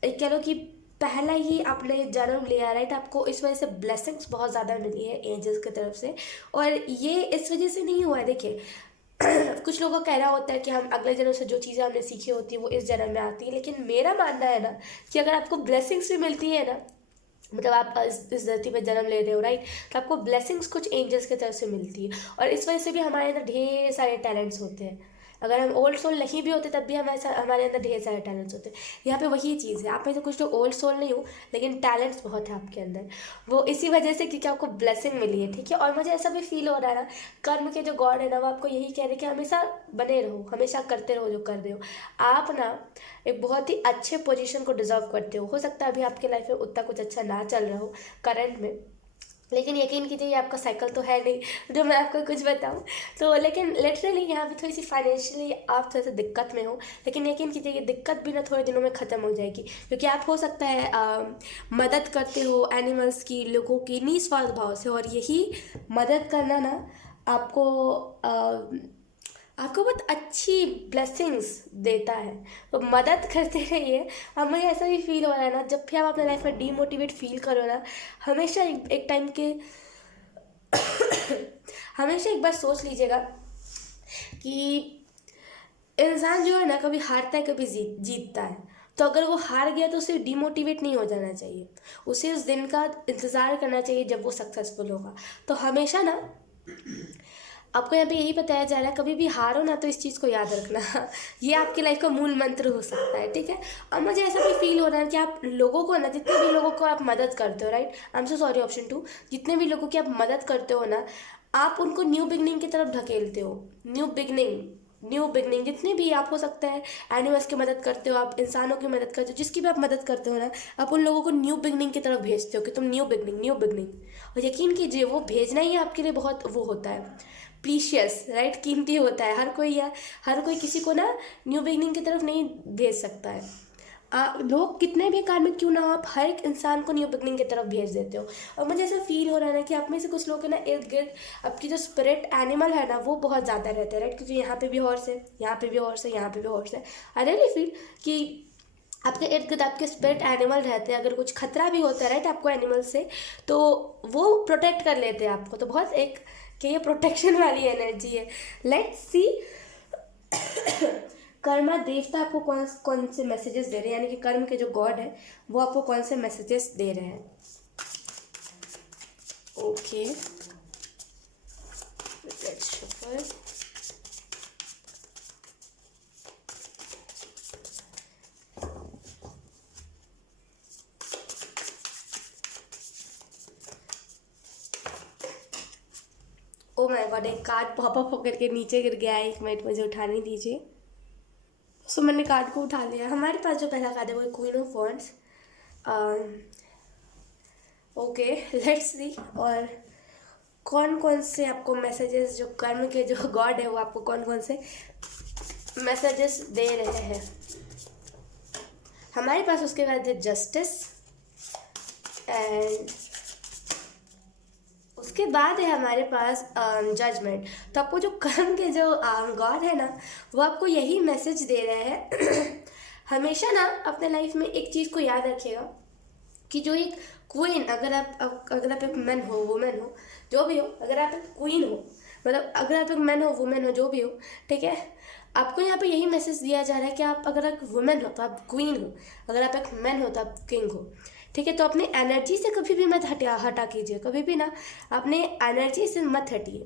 कह लो कि पहला ही आपने जन्म लिया राइट, आपको इस वजह से ब्लेसिंग्स बहुत ज़्यादा मिली है एंजल्स की तरफ से। और ये इस वजह से नहीं हुआ है, देखिए कुछ लोगों का कहना होता है कि हम अगले जन्म से जो चीज़ें हमने सीखी होती है वो इस जन्म में आती है, लेकिन मेरा मानना है ना कि अगर आपको ब्लेसिंग्स भी मिलती है ना, मतलब आप इस धरती में जन्म ले रहे हो राइट, तो आपको ब्लेसिंग्स कुछ एंजल्स की तरफ से मिलती है। और इस वजह से भी हमारे अंदर ढेर सारे टैलेंट्स होते हैं। अगर हम ओल्ड सोल नहीं भी होते तब भी हमारे अंदर ढेर सारे टैलेंट्स होते हैं। यहाँ पे वही चीज़ है, आप में से कुछ लोग ओल्ड सोल नहीं हो लेकिन टैलेंट्स बहुत है आपके अंदर, वो इसी वजह से क्योंकि आपको ब्लेसिंग मिली है, ठीक है। और मुझे ऐसा भी फील हो रहा है ना, कर्म के जो गॉड है ना वो आपको यही कह रहे हैं कि हमेशा बने रहो, हमेशा करते रहो जो कर रहे हो। आप ना एक बहुत ही अच्छे पोजीशन को डिजर्व करते हो सकता है अभी आपके लाइफ में उतना कुछ अच्छा ना चल रहा हो करंट में, लेकिन यकीन कीजिए ये आपका साइकिल तो है नहीं जो मैं आपको कुछ बताऊं तो। लेकिन लिटरली यहाँ पे थोड़ी सी फाइनेंशियली आप थोड़ा सा दिक्कत में हो, लेकिन यकीन कीजिए ये दिक्कत भी ना थोड़े दिनों में ख़त्म हो जाएगी, क्योंकि आप हो सकता है मदद करते हो एनिमल्स की, लोगों की निस्वार्थ भाव से, और यही मदद करना ना आपको बहुत अच्छी ब्लेसिंग्स देता है। तो मदद करते रहिए। अब मुझे ऐसा भी फील हो रहा है ना, जब भी आप अपने लाइफ में डीमोटिवेट फील करो ना, हमेशा एक टाइम के हमेशा एक बार सोच लीजिएगा कि इंसान जो है ना कभी हारता है कभी जीतता है। तो अगर वो हार गया तो उसे डीमोटिवेट नहीं हो जाना चाहिए, उसे उस दिन का इंतज़ार करना चाहिए जब वो सक्सेसफुल होगा। तो हमेशा ना आपको यहाँ पे यही बताया जा रहा है, कभी भी हारो ना तो इस चीज़ को याद रखना। ये आपकी लाइफ का मूल मंत्र हो सकता है, ठीक है। और मुझे ऐसा भी फील हो रहा है कि आप लोगों को ना, जितने भी लोगों को आप मदद करते हो right, I am so sorry option two, जितने भी लोगों की आप मदद करते हो ना, आप उनको न्यू बिगनिंग की तरफ ढकेलते हो। न्यू बिगनिंग जितने भी आप हो सकता है एनिमल्स की मदद करते हो, आप इंसानों की मदद करते हो, जिसकी भी आप मदद करते हो ना, आप उन लोगों को न्यू बिगनिंग की तरफ भेजते हो कि तुम न्यू बिगनिंग। और यकीन कीजिए वो भेजना ही आपके लिए बहुत वो होता है, प्रीशियस, राइट, कीमती होता है। हर कोई किसी को ना न्यू बिगनिंग की तरफ नहीं भेज सकता है। लोग कितने भी कार्मिक क्यों ना हो, आप हर एक इंसान को न्यू बिगनिंग की तरफ भेज देते हो। और मुझे ऐसा फील हो रहा है ना कि आप में से कुछ लोग हैं ना, इर्द गिर्द आपकी जो स्पिरिट एनिमल है ना वो बहुत ज़्यादा रहते हैं, राइट, क्योंकि यहाँ पे भी हॉर्स है, यहाँ पे भी हॉर्स है, यहाँ पे भी हॉर्स है। आई रियली फील कि आपके इर्द गिर्द आपके स्पिरिट एनिमल रहते हैं। अगर कुछ खतरा भी होता है, राइट, आपको एनिमल से, तो वो प्रोटेक्ट कर लेते हैं आपको। तो बहुत एक कि ये प्रोटेक्शन वाली एनर्जी है। लेट्स सी कर्मा देवता आपको कौन कौन से मैसेजेस दे रहे हैं, यानी कि कर्म के जो गॉड है वो आपको कौन से मैसेजेस दे रहे हैं। Okay, let's shuffle. Oh my god, एक कार्ड पॉप अप होकर के नीचे गिर गया है। 1 मिनट मुझे उठाने दीजिए। सो मैंने कार्ड को उठा लिया। हमारे पास जो पहला कार्ड है वो queen of wands. Okay, let's see और कौन कौन से आपको मैसेजेस, जो कर्म के जो गॉड है वो आपको कौन कौन से मैसेजेस दे रहे हैं। हमारे पास उसके बाद है जस्टिस, एंड उसके बाद है हमारे पास जजमेंट। तो आपको जो कर्म के जो गॉड है ना वो आपको यही मैसेज दे रहे हैं हमेशा ना अपने लाइफ में एक चीज़ को याद रखिएगा कि जो एक क्वीन, अगर आप एक मैन हो, वुमेन हो, जो भी हो, अगर आप एक क्वीन हो, मतलब अगर आप एक मैन हो, वुमेन हो, जो भी हो, ठीक है, आपको यहाँ पे यही मैसेज दिया जा रहा है कि आप अगर एक वुमेन हो तो आप क्वीन हो, अगर आप एक मैन हो तो आप किंग हो, ठीक है। तो अपनी एनर्जी से कभी भी मत हटा कीजिए, कभी भी ना अपने एनर्जी से मत हटिए,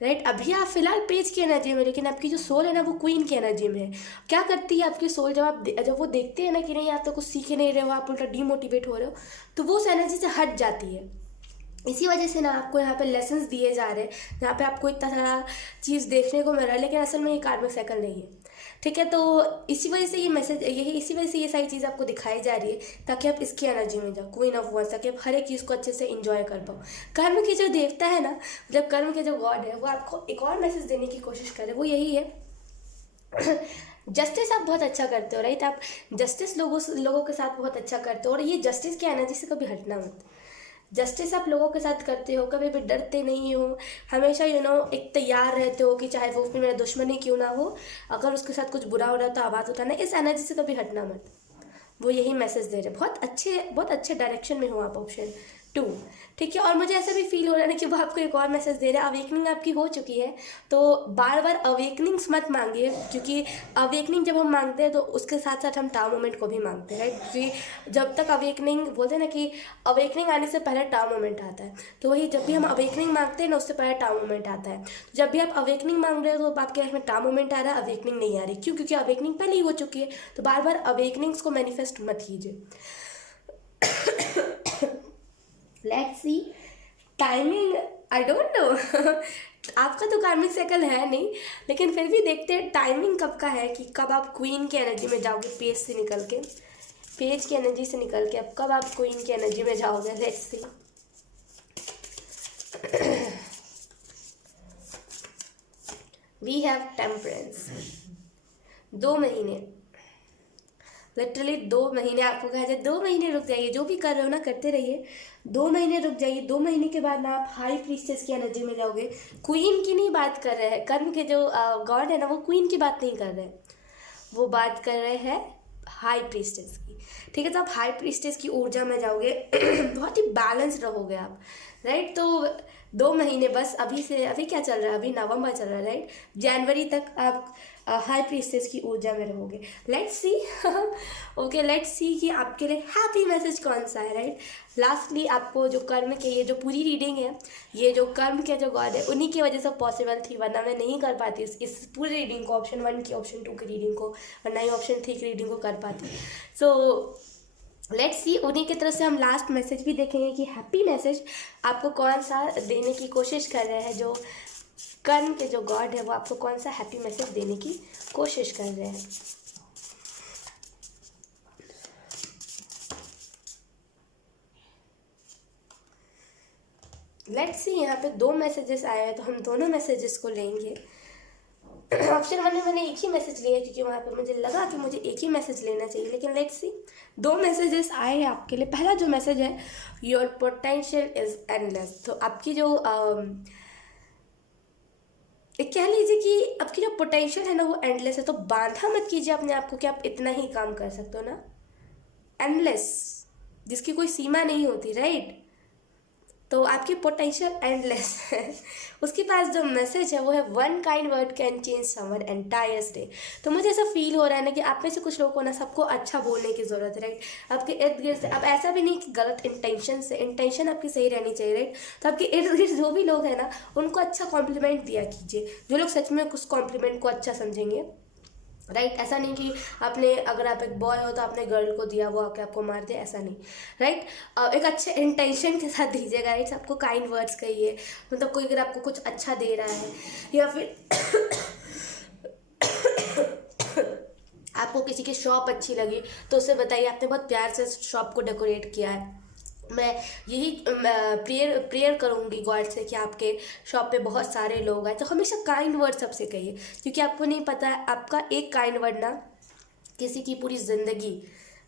राइट। अभी आप फिलहाल पेज की एनर्जी में, लेकिन आपकी जो सोल है ना वो क्वीन की एनर्जी में है। क्या करती है आपकी सोल, जब वो देखते हैं ना कि नहीं आप तो कुछ सीख नहीं रहे हो, आप उल्टा डीमोटिवेट हो रहे हो, तो वो उस एनर्जी से हट जाती है। इसी वजह से ना आपको यहाँ पे लेसन्स दिए जा रहे हैं, जहाँ पे आपको इतना सारा चीज़ देखने को मिल रहा है, लेकिन असल में ये कार्मिक साइकिल नहीं है, ठीक है। तो इसी वजह से ये मैसेज, इसी वजह से ये सारी चीज़ आपको दिखाई जा रही है, ताकि आप इसकी एनर्जी में जाओ, क्वीन ऑफ वॉन्ड्स, ताकि आप हर एक चीज़ को अच्छे से इंजॉय कर पाओ। कर्म के जो देवता है ना, मतलब कर्म के जो गॉड है, वो आपको एक और मैसेज देने की कोशिश कर रहे हैं, वो यही है जस्टिस आप बहुत अच्छा करते हो, राइट। आप जस्टिस लोगों के साथ बहुत अच्छा करते हो, और ये जस्टिस की एनर्जी से कभी हटना मत। जस्टिस आप लोगों के साथ करते हो, कभी भी डरते नहीं हो, हमेशा एक तैयार रहते हो कि चाहे वो फिर मेरा दुश्मन ही क्यों ना हो, अगर उसके साथ कुछ बुरा हो रहा तो आवाज़ उठाना, इस एनर्जी से कभी हटना मत। वो यही मैसेज दे रहे, बहुत अच्छे डायरेक्शन में हो आप, ऑप्शन 2, ठीक है। और मुझे ऐसा भी फील हो रहा है ना कि वो आपको एक और मैसेज दे रहे हैं, अवेकनिंग आपकी हो चुकी है, तो बार बार अवेकनिंग्स मत मांगिए, क्योंकि अवेकनिंग जब हम मांगते हैं तो उसके साथ साथ हम टाव मोमेंट को भी मांगते हैं, राइट। क्योंकि जब तक अवेकनिंग बोलते हैं ना कि अवेकनिंग आने से पहले टाव मोमेंट आता है, तो वही जब भी हम अवेकनिंग मांगते हैं ना उससे पहले टाव मोमेंट आता है। तो जब भी आप अवेकनिंग मांग रहे हो तो आपके लाइफ में टाव मोमेंट आ रहा है, अवेकनिंग नहीं आ रही, क्यों? क्योंकि अवेकनिंग पहले ही हो चुकी है। तो बार बार अवेकनिंग्स को मैनिफेस्ट मत कीजिए। Let's see timing, I don't no आपका तो कार्मिक साइकिल है नहीं, लेकिन फिर भी देखते हैं टाइमिंग कब का है, कि कब आप क्वीन की एनर्जी में जाओगे, पेज की एनर्जी से निकल के अब कब आप क्वीन की एनर्जी में जाओगे। Let's see we have temperance. 2 महीने, लिटरली 2 महीने आपको कहा जाए, 2 महीने रुक जाइए, जो भी कर रहे हो ना करते रहिए, 2 महीने रुक जाइए। 2 महीने के बाद ना आप हाई प्रीस्टेस की एनर्जी में जाओगे। क्वीन की नहीं बात कर रहे हैं, कर्म के जो गॉड है ना वो क्वीन की बात नहीं कर रहे हैं, वो बात कर रहे हैं हाई प्रीस्टेस की, ठीक है। तो आप हाई प्रीस्टेस की ऊर्जा में जाओगे बहुत ही बैलेंस रहोगे आप, राइट। तो 2 महीने बस, अभी क्या चल रहा है, अभी नवंबर चल रहा है, राइट। जनवरी तक आप हाई प्रीस्टेस की ऊर्जा में रहोगे। Let's see okay, let's see कि आपके लिए हैप्पी मैसेज कौन सा है, राइट। लास्टली आपको जो कर्म के, ये जो पूरी रीडिंग है, ये जो कर्म के जो गॉड है उन्हीं की वजह से पॉसिबल थी, वरना मैं नहीं कर पाती इस पूरी रीडिंग को, ऑप्शन 1 की, ऑप्शन 2 की रीडिंग को, और ना ही ऑप्शन 3 की रीडिंग को कर पाती। सो लेट्स सी, उन्हीं की तरफ से हम लास्ट मैसेज भी देखेंगे कि हैप्पी मैसेज आपको कौन सा देने की कोशिश कर रहे हैं, जो कर्म के जो गॉड है वो आपको कौन सा हैप्पी मैसेज देने की कोशिश कर रहे हैं। लेट्स सी, यहाँ पे 2 मैसेजेस आए हैं तो हम दोनों मैसेजेस को लेंगे। ऑप्शन 1 में मैंने एक ही मैसेज लिया क्योंकि वहाँ पे मुझे लगा कि मुझे एक ही मैसेज लेना चाहिए, लेकिन लेट्स सी 2 मैसेजेस आए हैं आपके लिए। पहला जो मैसेज है, योर पोटेंशियल इज एंडलेस। तो आपकी जो कह लीजिए कि आपकी जो पोटेंशियल है ना वो एंडलेस है। तो बांधा मत कीजिए अपने आप को कि आप इतना ही काम कर सकते हो ना। एंडलेस, जिसकी कोई सीमा नहीं होती, राइट। तो आपकी पोटेंशियल एंडलेस है। उसके पास जो मैसेज है वो है, one kind word can change someone entire day. तो मुझे ऐसा फील हो रहा है ना कि आप में से कुछ लोगों को ना सबको अच्छा बोलने की ज़रूरत है, राइट। आपके इर्द गिर्द से, अब ऐसा भी नहीं कि गलत इंटेंशन से, इंटेंशन आपकी सही रहनी चाहिए, राइट। तो आपके इर्द गिर्द जो भी लोग हैं ना उनको अच्छा कॉम्प्लीमेंट दिया कीजिए, जो लोग सच में उस कॉम्प्लीमेंट को अच्छा समझेंगे, राइट। ऐसा नहीं कि आपने, अगर आप एक बॉय हो तो आपने गर्ल को दिया, वो आके आपको मार दे, ऐसा नहीं, राइट। एक अच्छे इंटेंशन के साथ दीजिएगा, राइट। आपको काइंड वर्ड्स कहिए, मतलब कोई अगर आपको कुछ अच्छा दे रहा है या फिर आपको किसी की शॉप अच्छी लगी तो उसे बताइए आपने बहुत प्यार से शॉप को डेकोरेट किया है। मैं यही प्रेयर करूँगी गॉड से कि आपके शॉप पे बहुत सारे लोग आए। तो हमेशा काइंड वर्ड सबसे कहिए, क्योंकि आपको नहीं पता है आपका एक काइंड वर्ड ना किसी की पूरी ज़िंदगी,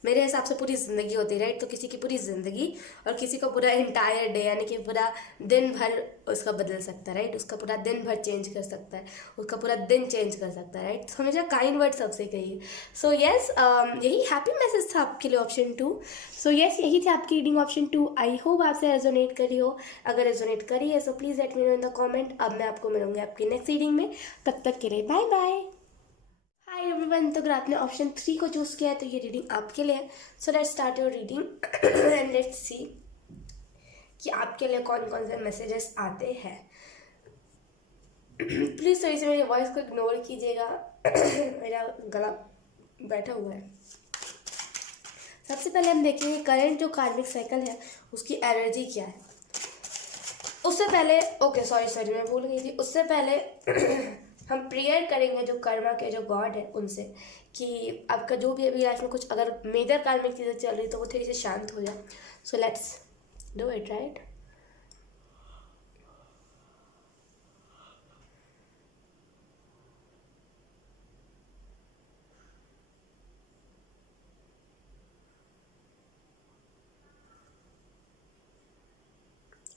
मेरे हिसाब से पूरी ज़िंदगी होती है, राइट। तो किसी की पूरी ज़िंदगी और किसी का पूरा एंटायर डे, यानी कि पूरा दिन भर उसका बदल सकता है, राइट। उसका पूरा दिन भर चेंज कर सकता है, उसका पूरा दिन चेंज कर सकता है, राइट। तो हमेशा काइंड वर्ड सबसे कहिए। सो येस, यही हैप्पी मैसेज था आपके लिए ऑप्शन 2। सो येस, यही थी आपकी रीडिंग ऑप्शन 2। आई होप आपसे रेजोनेट करी हो। अगर रेजोनेट करी है so please let me know in the comment. अब मैं आपको मिलूंगी आपकी नेक्स्ट रीडिंग में, तब तक के लिए बाय बाय। हाय एवरीवन, तो अगर आपने ऑप्शन 3 को चूज़ किया है तो ये रीडिंग आपके लिए है। So let's start your reading and let's see कि आपके लिए कौन कौन से मैसेजेस आते हैं। प्लीज़ थोड़ी सी मेरी वॉइस को इग्नोर कीजिएगा। मेरा गला बैठा हुआ है। सबसे पहले हम देखेंगे करंट जो कार्मिक साइकिल है उसकी एनर्जी क्या है। उससे पहले सॉरी मैं भूल गई थी। उससे पहले हम प्रेयर करेंगे जो कर्मा के जो गॉड है उनसे, कि आपका जो भी अभी लाइफ में कुछ अगर मेजर कार्मिक चीज़ें चल रही तो वो थोड़ी सी शांत हो जाए। So let's do it, right.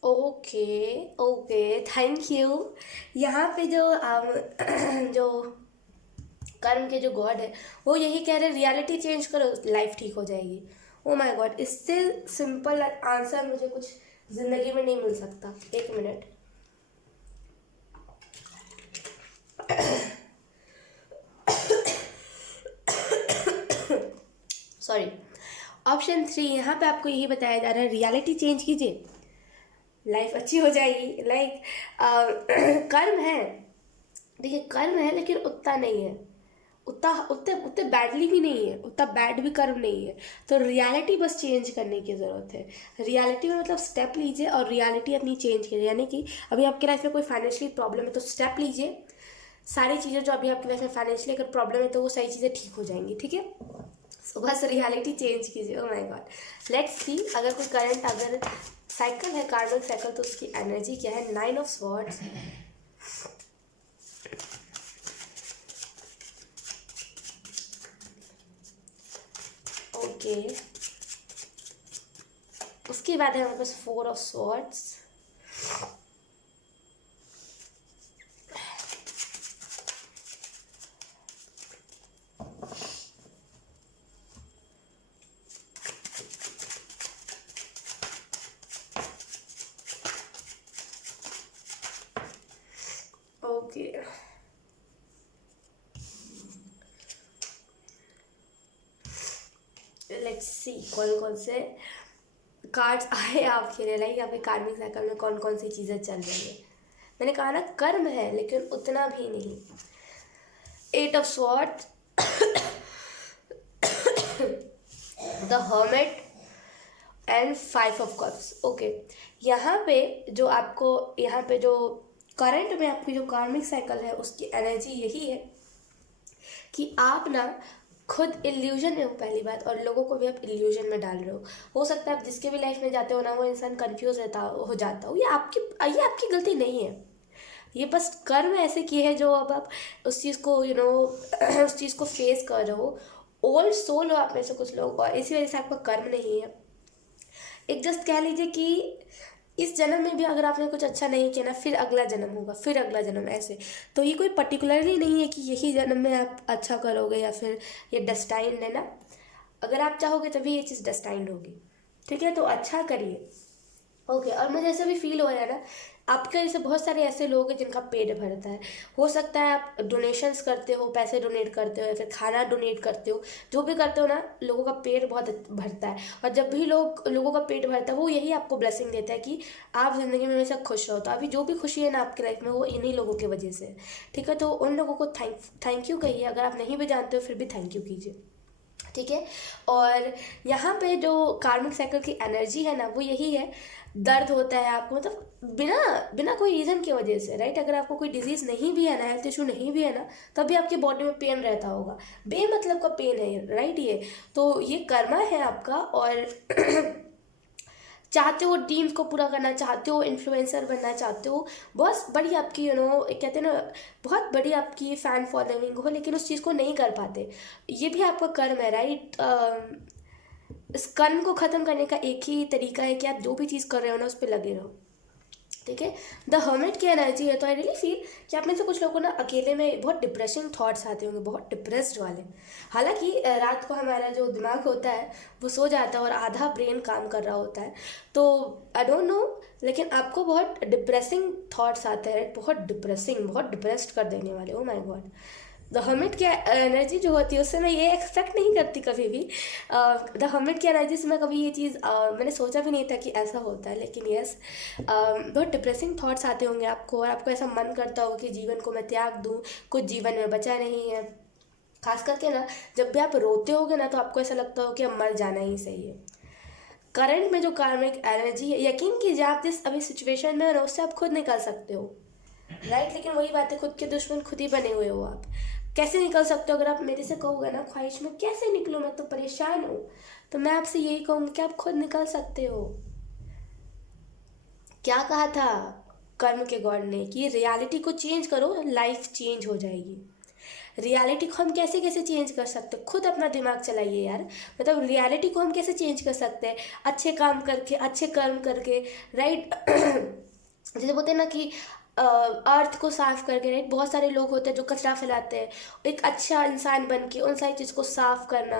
Okay okay, thank you. यहाँ पे जो जो कर्म के जो गॉड है वो यही कह रहे, रियलिटी चेंज करो लाइफ ठीक हो जाएगी। ओ माय गॉड, इससे सिंपल आंसर मुझे कुछ ज़िंदगी में नहीं मिल सकता। एक मिनट। सॉरी। ऑप्शन 3 यहाँ पे आपको यही बताया जा रहा है, रियलिटी चेंज कीजिए लाइफ अच्छी हो जाएगी। लाइक कर्म है, देखिए कर्म है लेकिन उतना नहीं है, उतना उतने उतने बैडली भी नहीं है, उतना बैड भी कर्म नहीं है। तो रियलिटी बस चेंज करने की ज़रूरत है। रियलिटी में मतलब स्टेप लीजिए और रियलिटी अपनी चेंज कीजिए। यानी कि अभी आपके लाइफ में कोई फाइनेंशियली प्रॉब्लम है तो स्टेप लीजिए, सारी चीज़ें जो अभी आपकी लाइफ में फाइनेंशियली अगर प्रॉब्लम है तो वो सारी चीज़ें ठीक हो जाएंगी, ठीक है। तो बस रियलिटी चेंज कीजिए। ओ माय गॉड, लेट्स सी अगर कोई करंट अगर साइकिल है, कार्बन साइकिल, तो उसकी एनर्जी क्या है। 9 ऑफ स्वॉर्ड्स, ओके। उसके बाद है हमारे पास 4 of swords, okay. Let's see कौन कौन से कार्ड्स आए आपके लिए। लाइक आपके कार्मिक साइकिल में कौन कौन सी चीज़ें चल रही है। मैंने कहा ना कर्म है लेकिन उतना भी नहीं। 8 of swords, the hermit and 5 of cups, okay. यहाँ पे जो आपको, यहाँ पे जो करंट में आपकी जो कार्मिक साइकिल है उसकी एनर्जी यही है कि आप ना खुद इल्यूजन में हो पहली बात, और लोगों को भी आप इल्यूजन में डाल रहे हो सकता है आप जिसके भी लाइफ में जाते हो ना वो इंसान कंफ्यूज हो जाता हो। ये आपकी गलती नहीं है, ये बस कर्म ऐसे किए हैं जो अब आप उस चीज़ को उस चीज़ को फेस कर रहे हो। ओल्ड सोल हो आप में से कुछ लोग, और इसी वजह से आपका कर्म नहीं है। एक जस्ट कह लीजिए कि इस जन्म में भी अगर आपने कुछ अच्छा नहीं किया ना, फिर अगला जन्म होगा, फिर अगला जन्म, ऐसे। तो ये कोई पर्टिकुलरली नहीं है कि यही जन्म में आप अच्छा करोगे या फिर ये डेस्टाइंड है ना। अगर आप चाहोगे तभी ये चीज़ डेस्टाइंड होगी, ठीक है। तो अच्छा करिए, ओके। और मुझे ऐसा भी फील हो रहा है ना, आपके जैसे बहुत सारे ऐसे लोग हैं जिनका पेट भरता है। हो सकता है आप डोनेशंस करते हो, पैसे डोनेट करते हो या फिर खाना डोनेट करते हो, जो भी करते हो ना, लोगों का पेट बहुत भरता है। और जब भी लोगों का पेट भरता है वो यही आपको ब्लेसिंग देता है कि आप ज़िंदगी में हमेशा खुश रहो। तो अभी जो भी खुशी है ना आपकी लाइफ में वो इन्हीं लोगों की वजह से है, ठीक है। तो उन लोगों को थैंक यू कहिए, अगर आप नहीं भी जानते हो फिर भी थैंक यू कीजिए, ठीक है। और यहाँ पे जो कार्मिक साइकिल की एनर्जी है ना वो यही है, दर्द होता है आपको, मतलब बिना बिना कोई रीज़न की वजह से, राइट। अगर आपको कोई डिजीज़ नहीं भी है ना, हेल्थ इशू नहीं भी है ना, तब भी आपकी बॉडी में पेन रहता होगा, बेमतलब का पेन है, राइट। ये तो ये कर्मा है आपका। और चाहते हो ड्रीम्स को पूरा करना चाहते हो, इन्फ्लुएंसर बनना चाहते हो, बहुत बड़ी आपकी कहते हैं ना, बहुत बड़ी आपकी फ़ैन फॉलोइंग हो, लेकिन उस चीज़ को नहीं कर पाते, ये भी आपका कर्म है, राइट। इस कर्म को ख़त्म करने का एक ही तरीका है कि आप जो भी चीज़ कर रहे हो ना उस पर लगे रहो, ठीक है। द हर्मिट की एनर्जी है, तो आई रियली फील कि आप में से कुछ लोगों को ना अकेले में बहुत डिप्रेसिंग थॉट्स आते होंगे, बहुत डिप्रेस्ड वाले। हालांकि रात को हमारा जो दिमाग होता है वो सो जाता है और आधा ब्रेन काम कर रहा होता है, तो आई डोंट नो, लेकिन आपको बहुत डिप्रेसिंग थॉट्स आते हैं, राइट। बहुत डिप्रेसिंग, बहुत डिप्रेस्ड कर देने वाले, ओ माय गॉड। द हर्मिट की एनर्जी जो होती है उससे मैं ये एक्सपेक्ट नहीं करती कभी भी। द हर्मिट की एनर्जी से मैं कभी ये चीज़ मैंने सोचा भी नहीं था कि ऐसा होता है, लेकिन यस, बहुत डिप्रेसिंग थॉट्स आते होंगे आपको, और आपको ऐसा मन करता हो कि जीवन को मैं त्याग दूँ, कुछ जीवन में बचा नहीं है। खास करके ना जब भी आप रोते होगे ना तो आपको ऐसा लगता हो कि अब मर जाना ही सही है। करंट में जो कार्मिक एनर्जी है, यकीन कीजिए आप जिस अभी सिचुएशन में हो ना उससे आप खुद निकल सकते हो, राइट। लेकिन वही बात है, खुद के दुश्मन खुद ही बने हुए हो आप। कैसे निकल सकते हो, अगर आप मेरे से कहोगे ना ख्वाहिश में कैसे निकलो, मैं तो परेशान हूँ, तो मैं आपसे यही कहूँगी कि आप खुद निकल सकते हो। क्या कहा था कर्म के गॉड ने कि रियलिटी को चेंज करो, लाइफ चेंज हो जाएगी। रियलिटी को हम कैसे कैसे चेंज कर सकते हैं, खुद अपना दिमाग चलाइए यार। मतलब रियलिटी को हम कैसे चेंज कर सकते हैं, अच्छे काम करके, अच्छे कर्म करके, राइट। जैसे बोलते हैं ना कि अर्थ को साफ करके, राइट। बहुत सारे लोग होते हैं जो कचरा फैलाते हैं, एक अच्छा इंसान बन के उन सारी चीज़ को साफ करना,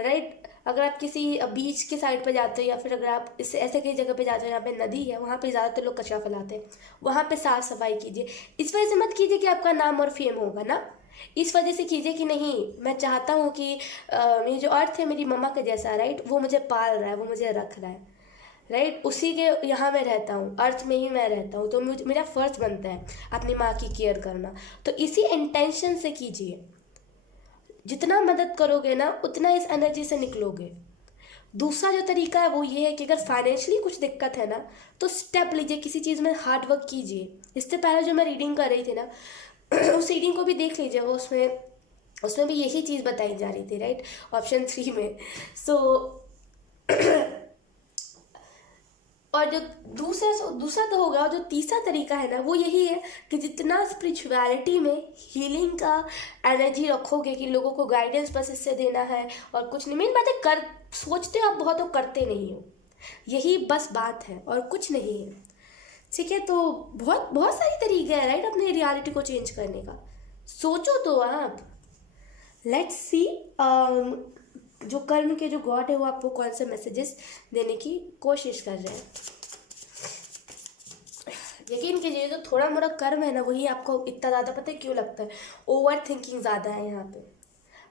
राइट। अगर आप किसी बीच के साइड पे जाते हो या फिर अगर आप इस ऐसे कई जगह पे जाते हो जहाँ पे नदी है, वहाँ पे ज़्यादातर लोग कचरा फैलाते हैं, वहाँ पे साफ सफाई कीजिए। इस वजह से मत कीजिए कि आपका नाम और फेम होगा ना, इस वजह से कीजिए कि नहीं, मैं चाहता हूँ कि ये जो अर्थ है मेरी मम्मा के जैसा, राइट। वो मुझे पाल रहा है, वो मुझे रख रहा है, राइट। उसी के यहाँ मैं रहता हूँ, अर्थ में ही मैं रहता हूँ, तो मेरा फ़र्ज़ बनता है अपनी माँ की केयर करना। तो इसी इंटेंशन से कीजिए, जितना मदद करोगे ना उतना इस एनर्जी से निकलोगे। दूसरा जो तरीका है वो ये है कि अगर फाइनेंशियली कुछ दिक्कत है ना तो स्टेप लीजिए, किसी चीज़ में हार्ड वर्क कीजिए। इससे पहले जो मैं रीडिंग कर रही थी ना उस रीडिंग को भी देख लीजिए, वो उसमें उसमें भी यही चीज़ बताई जा रही थी, राइट। ऑप्शन 3 में। सो और जो दूसरा तो होगा, और जो तीसरा तरीका है ना वो यही है कि जितना स्पिरिचुअलिटी में हीलिंग का एनर्जी रखोगे कि लोगों को गाइडेंस बस इससे देना है और कुछ नहीं, मेन बात है कर सोचते हो आप बहुत हो, करते नहीं हो, यही बस बात है और कुछ नहीं है, ठीक है। तो बहुत बहुत सारी तरीके हैं, राइट, अपने रियलिटी को चेंज करने का। सोचो तो आप। लेट्स सी जो कर्म के जो गॉड है वो आपको कौन से मैसेजेस देने की कोशिश कर रहे हैं। यकीन कीजिए जो थोड़ा मोड़ा कर्म है ना वही आपको इतना ज़्यादा, पता है क्यों लगता है, ओवर थिंकिंग ज़्यादा है यहाँ पे।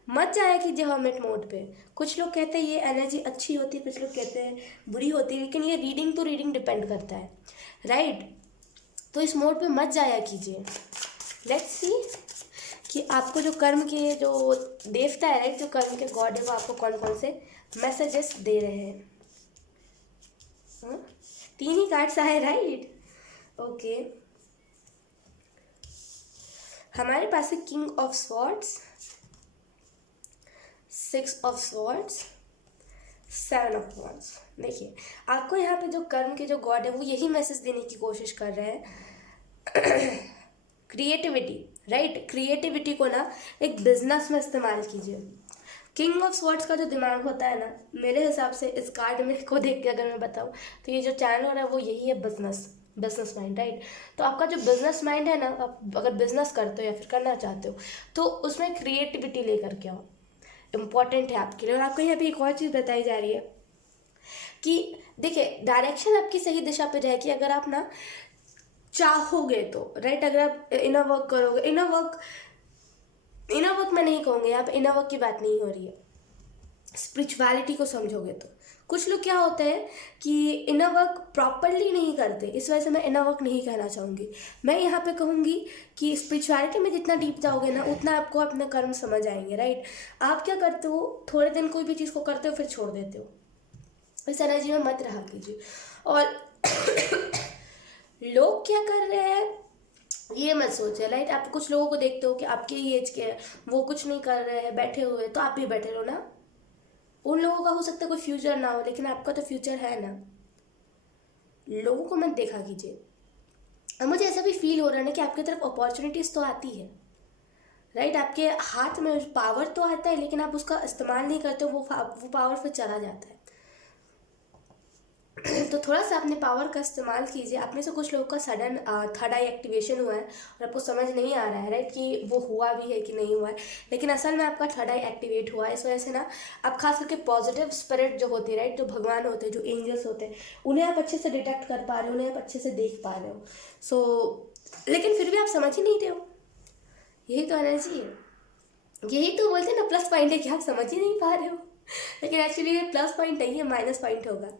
मत जाया कीजिए हर्मिट मोड पे। कुछ लोग कहते हैं ये एनर्जी अच्छी होती है, कुछ लोग कहते हैं बुरी होती है, लेकिन ये रीडिंग टू रीडिंग डिपेंड करता है, राइट। तो इस मोड पे मत जाया कीजिए। लेट्स सी कि आपको जो कर्म के जो देवता है, राइट, जो कर्म के गॉड है वो आपको कौन कौन से मैसेजेस दे रहे हैं। हाँ? 3 ही कार्ड्स आए, राइट। ओके, हमारे पास है king of swords, 6 of swords, 7 of wands. देखिए आपको यहाँ पे जो कर्म के जो गॉड है वो यही मैसेज देने की कोशिश कर रहे हैं, क्रिएटिविटी, राइट। क्रिएटिविटी को ना एक बिजनेस में इस्तेमाल कीजिए। किंग ऑफ स्वॉर्ड्स का जो दिमाग होता है ना, मेरे हिसाब से इस कार्ड में को देख के अगर मैं बताऊँ तो ये जो चैनल हो रहा है वो यही है, बिजनेस माइंड, राइट। तो आपका जो बिजनेस माइंड है ना, आप अगर बिजनेस करते हो या फिर करना चाहते हो तो उसमें क्रिएटिविटी लेकर के आओ, इम्पॉर्टेंट है आपके लिए। और आपको यहाँ पे एक और चीज़ बताई जा रही है कि देखिए डायरेक्शन आपकी सही दिशा पे रहेगी अगर आप ना चाहोगे तो, राइट। अगर आप इनर वर्क करोगे, इनर वर्क मैं नहीं कहूँगी, यहाँ पे इनर वर्क की बात नहीं हो रही है, स्पिरिचुअलिटी को समझोगे तो। कुछ लोग क्या होते हैं कि इनर वर्क प्रॉपरली नहीं करते, इस वजह से मैं इनर वर्क नहीं कहना चाहूँगी। मैं यहाँ पे कहूँगी कि स्पिरिचुअलिटी में जितना डीप जाओगे ना उतना आपको अपने कर्म समझ आएंगे, राइट। आप क्या करते हो, थोड़े दिन कोई भी चीज़ को करते हो फिर छोड़ देते हो, इस एनर्जी में मत रहा कीजिए। और लोग क्या कर रहे हैं ये मत सोचे, राइट। आप कुछ लोगों को देखते हो कि आपके ही एज के हैं, वो कुछ नहीं कर रहे हैं, बैठे हुए, तो आप भी बैठे रहो ना। उन लोगों का हो सकता है कोई फ्यूचर ना हो, लेकिन आपका तो फ्यूचर है ना। लोगों को मत देखा कीजिए। अब मुझे ऐसा भी फील हो रहा है ना कि आपकी तरफ अपॉर्चुनिटीज़ तो आती है, राइट। आपके हाथ में पावर तो आता है लेकिन आप उसका इस्तेमाल नहीं करते हो, वो पावर फिर चला जाता है। तो थोड़ा सा अपने पावर का इस्तेमाल कीजिए। आप में से कुछ लोगों का सडन थर्ड आई एक्टिवेशन हुआ है और आपको समझ नहीं आ रहा है, राइट, कि वो हुआ भी है कि नहीं हुआ है, लेकिन असल में आपका थर्ड आई एक्टिवेट हुआ है। इस वजह से ना आप खास करके पॉजिटिव स्पिरिट जो होती है, राइट, जो भगवान होते हैं, जो एंजल्स होते हैं, उन्हें आप अच्छे से डिटेक्ट कर पा रहे हो, उन्हें आप अच्छे से देख पा रहे हो। लेकिन फिर भी आप समझ ही नहीं रहे हो। यही तो एनर्जी है, यही तो बोलते हैं ना प्लस पॉइंट है कि आप समझ ही नहीं पा रहे हो, लेकिन एक्चुअली ये प्लस पॉइंट नहीं है, माइनस पॉइंट होगा।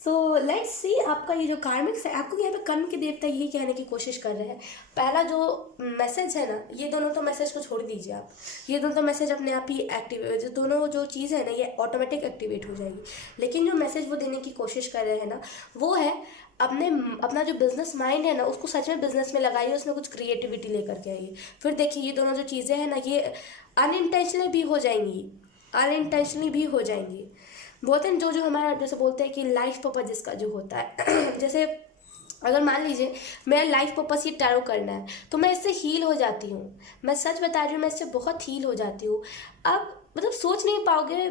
सो लेट्स सी आपका ये जो कार्मिक्स है, आपको यहाँ पे कर्म के देवता यही कहने की कोशिश कर रहे हैं। पहला जो मैसेज है ना, ये दोनों तो मैसेज को छोड़ दीजिए आप, ये दोनों तो मैसेज अपने आप ही एक्टिवेट, जो दोनों जो चीज़ है ना ये ऑटोमेटिक एक्टिवेट हो जाएगी। लेकिन जो मैसेज वो देने की कोशिश कर रहे हैं ना वो है अपना जो बिजनेस माइंड है ना उसको सच में बिजनेस में लगाइए, उसमें कुछ क्रिएटिविटी लेकर के आइए। फिर देखिए ये दोनों जो चीज़ें हैं ना ये अनइंटेंशनली भी हो जाएंगी, बोलते हैं जो हमारा, जैसे बोलते हैं कि लाइफ पर्पस जिसका जो होता है जैसे अगर मान लीजिए मेरा लाइफ पर्पस ये टैरो करना है तो मैं इससे हील हो जाती हूँ, मैं सच बता रही हूँ, मैं इससे बहुत हील हो जाती हूँ। अब मतलब सोच नहीं पाओगे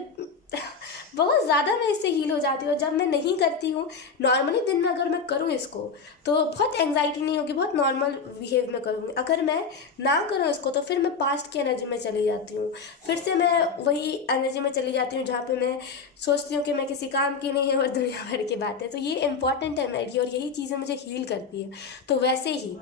बहुत ज़्यादा मैं इससे हील हो जाती हूँ। जब मैं नहीं करती हूँ नॉर्मली दिन में, अगर मैं करूँ इसको तो बहुत एंग्जाइटी नहीं होगी, बहुत नॉर्मल बिहेव में करूँगी। अगर मैं ना करूँ इसको तो फिर मैं पास्ट की एनर्जी में चली जाती हूँ, फिर से मैं वही एनर्जी में चली जाती हूँ जहाँ पे मैं सोचती हूँ कि मैं किसी काम की नहीं है और दुनिया भर की बात है। तो ये इंपॉर्टेंट है मेरी और यही चीज़ें मुझे हील करती है। तो वैसे ही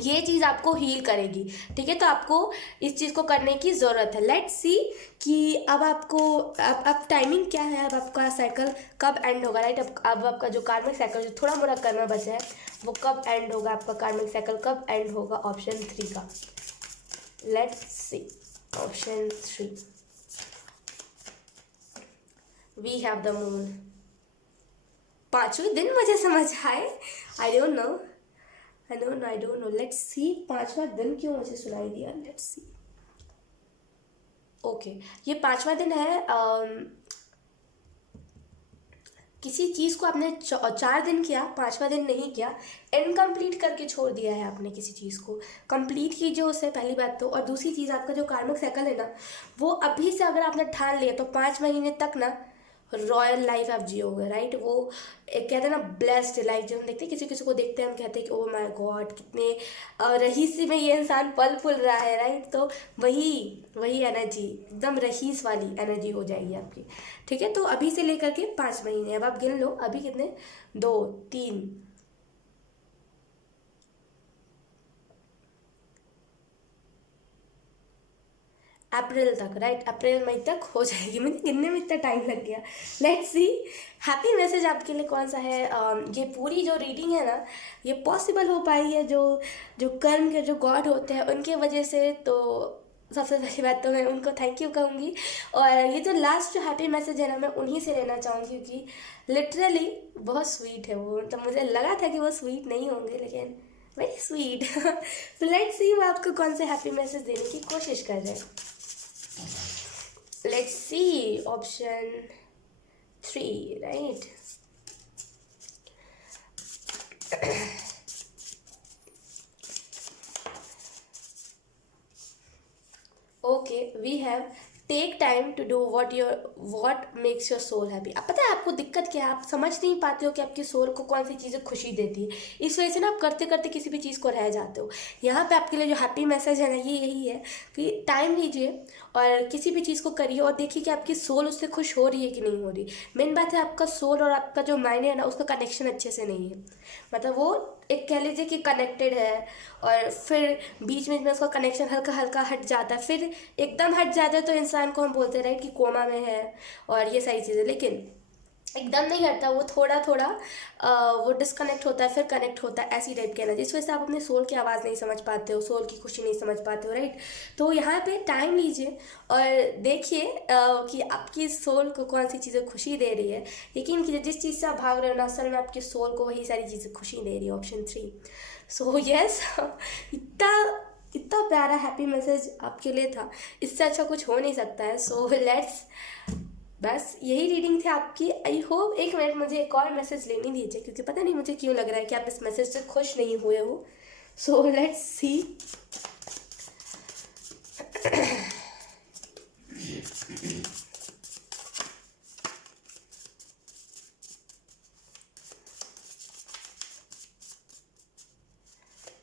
ये चीज़ आपको हील करेगी, ठीक है। तो आपको इस चीज़ को करने की ज़रूरत है। लेट्स सी कि अब आपको अब टाइमिंग क्या है, अब आपका साइकिल कब एंड होगा, राइट। अब आपका जो कार्मिक साइकिल जो थोड़ा मोड़ा करना बचा है वो कब एंड होगा, आपका कार्मिक साइकिल कब एंड होगा, ऑप्शन 3 का। Let's see option 3, we have the moon. 5वें दिन मुझे समझ आए, I don't know, let's see 5वां दिन क्यों मुझे सुनाई दिया, लेट्स सी। ओके, ये 5वां दिन है। किसी चीज़ को आपने 4 दिन किया, 5वां दिन नहीं किया, इनकम्प्लीट करके छोड़ दिया है आपने किसी चीज़ को, कंप्लीट कीजिए उससे, पहली बात तो। और दूसरी चीज़, आपका जो कार्मिक साइकिल है ना वो अभी से अगर आपने ठान लिया तो 5 महीने तक ना रॉयल लाइफ आप जियोगे, राइट। वो एक कहते हैं ना ब्लेस्ड लाइफ, जो हम देखते हैं किसी किसी को देखते हैं हम कहते हैं कि ओ माय गॉड कितने रहीसी में ये इंसान पल फूल रहा है, राइट। तो वही एनर्जी एकदम रहीस वाली एनर्जी हो जाएगी आपकी, ठीक है। तो अभी से लेकर के 5 महीने, अब आप गिन लो अभी कितने, 2 3 अप्रैल तक, राइट। अप्रैल मई तक हो जाएगी, मुझे गिनने में इतना टाइम लग गया। लेट्स सी हैप्पी मैसेज आपके लिए कौन सा है। ये पूरी जो रीडिंग है ना ये पॉसिबल हो पाई है जो जो कर्म के जो गॉड होते हैं उनके वजह से। तो सबसे पहली बात तो मैं उनको थैंक यू कहूँगी। और ये जो लास्ट जो हैप्पी मैसेज है ना मैं उन्हीं से लेना चाहूँगी क्योंकि लिटरली बहुत स्वीट है वो। तो मुझे लगा था कि वो स्वीट नहीं होंगे लेकिन वेरी स्वीट। तो लेट्स सी वो आपको कौन से हैप्पी मैसेज देने की कोशिश कर रहे हैं। Let's see option 3, right? Okay, we have take time to do what makes your soul happy. अब पता है आपको दिक्कत क्या है, आप समझ नहीं पाते हो कि आपकी सोल को कौन सी चीज़ें खुशी देती है। इस वजह से ना आप करते करते किसी भी चीज़ को रह जाते हो। यहाँ पे आपके लिए जो हैप्पी मैसेज है ना, ये यही है कि टाइम लीजिए और किसी भी चीज़ को करिए और देखिए कि आपकी सोल उससे खुश हो रही है कि नहीं हो रही। मेन बात है आपका सोल और आपका जो माइंड है ना, उसका कनेक्शन अच्छे से नहीं है। मतलब वो एक कह लीजिए कि कनेक्टेड है और फिर बीच में उसका कनेक्शन हल्का हल्का हट जाता है, फिर एकदम हट जाता है तो इंसान को हम बोलते हैं राइट कि कोमा में है और ये सारी चीज़ें। लेकिन एकदम नहीं हटता, वो थोड़ा थोड़ा वो डिस्कनेक्ट होता है फिर कनेक्ट होता है, ऐसी टाइप के ना, जिस वजह से आप अपने सोल की आवाज़ नहीं समझ पाते हो, सोल की खुशी नहीं समझ पाते हो, राइट। तो यहाँ पे टाइम लीजिए और देखिए कि आपकी सोल को कौन सी चीज़ें खुशी दे रही है। यकीन कीजिए जिस चीज़ से आप भाग रहे हो ना, असल में आपकी सोल को वही सारी चीज़ें खुशी दे रही है। ऑप्शन 3। सो यस, इतना इतना प्यारा हैप्पी मैसेज आपके लिए था, इससे अच्छा कुछ हो नहीं सकता है। सो लेट्स, बस यही रीडिंग थी आपकी। आई होप, एक मिनट मुझे एक और मैसेज लेनी दीजिए क्योंकि पता नहीं मुझे क्यों लग रहा है कि आप इस मैसेज से खुश नहीं हुए हो। So let's see.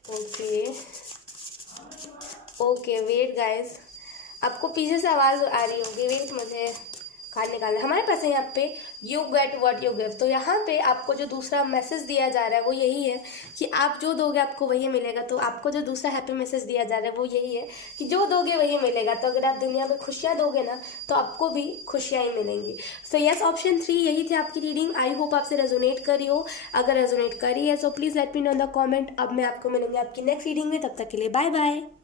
Okay okay, wait guys, आपको पीछे से आवाज़ आ रही होगी, वेट मुझे कार्ड निकालना। हमारे पास है यहाँ पे you get what you give. तो यहाँ पे आपको जो दूसरा मैसेज दिया जा रहा है वो यही है कि आप जो दोगे आपको वही मिलेगा। तो आपको जो दूसरा हैप्पी मैसेज दिया जा रहा है वो यही है कि जो दोगे वही मिलेगा। तो अगर आप दुनिया में खुशियाँ दोगे ना तो आपको भी खुशियाँ ही मिलेंगी। सो यस, ऑप्शन 3 यही थी आपकी रीडिंग। आई होप आपसे रेजोनेट करी हो। अगर रेजोनेट करी है तो please let me know in the comment. अब मैं आपको मिलूंगी आपकी नेक्स्ट रीडिंग में, तब तक के लिए बाय बाय।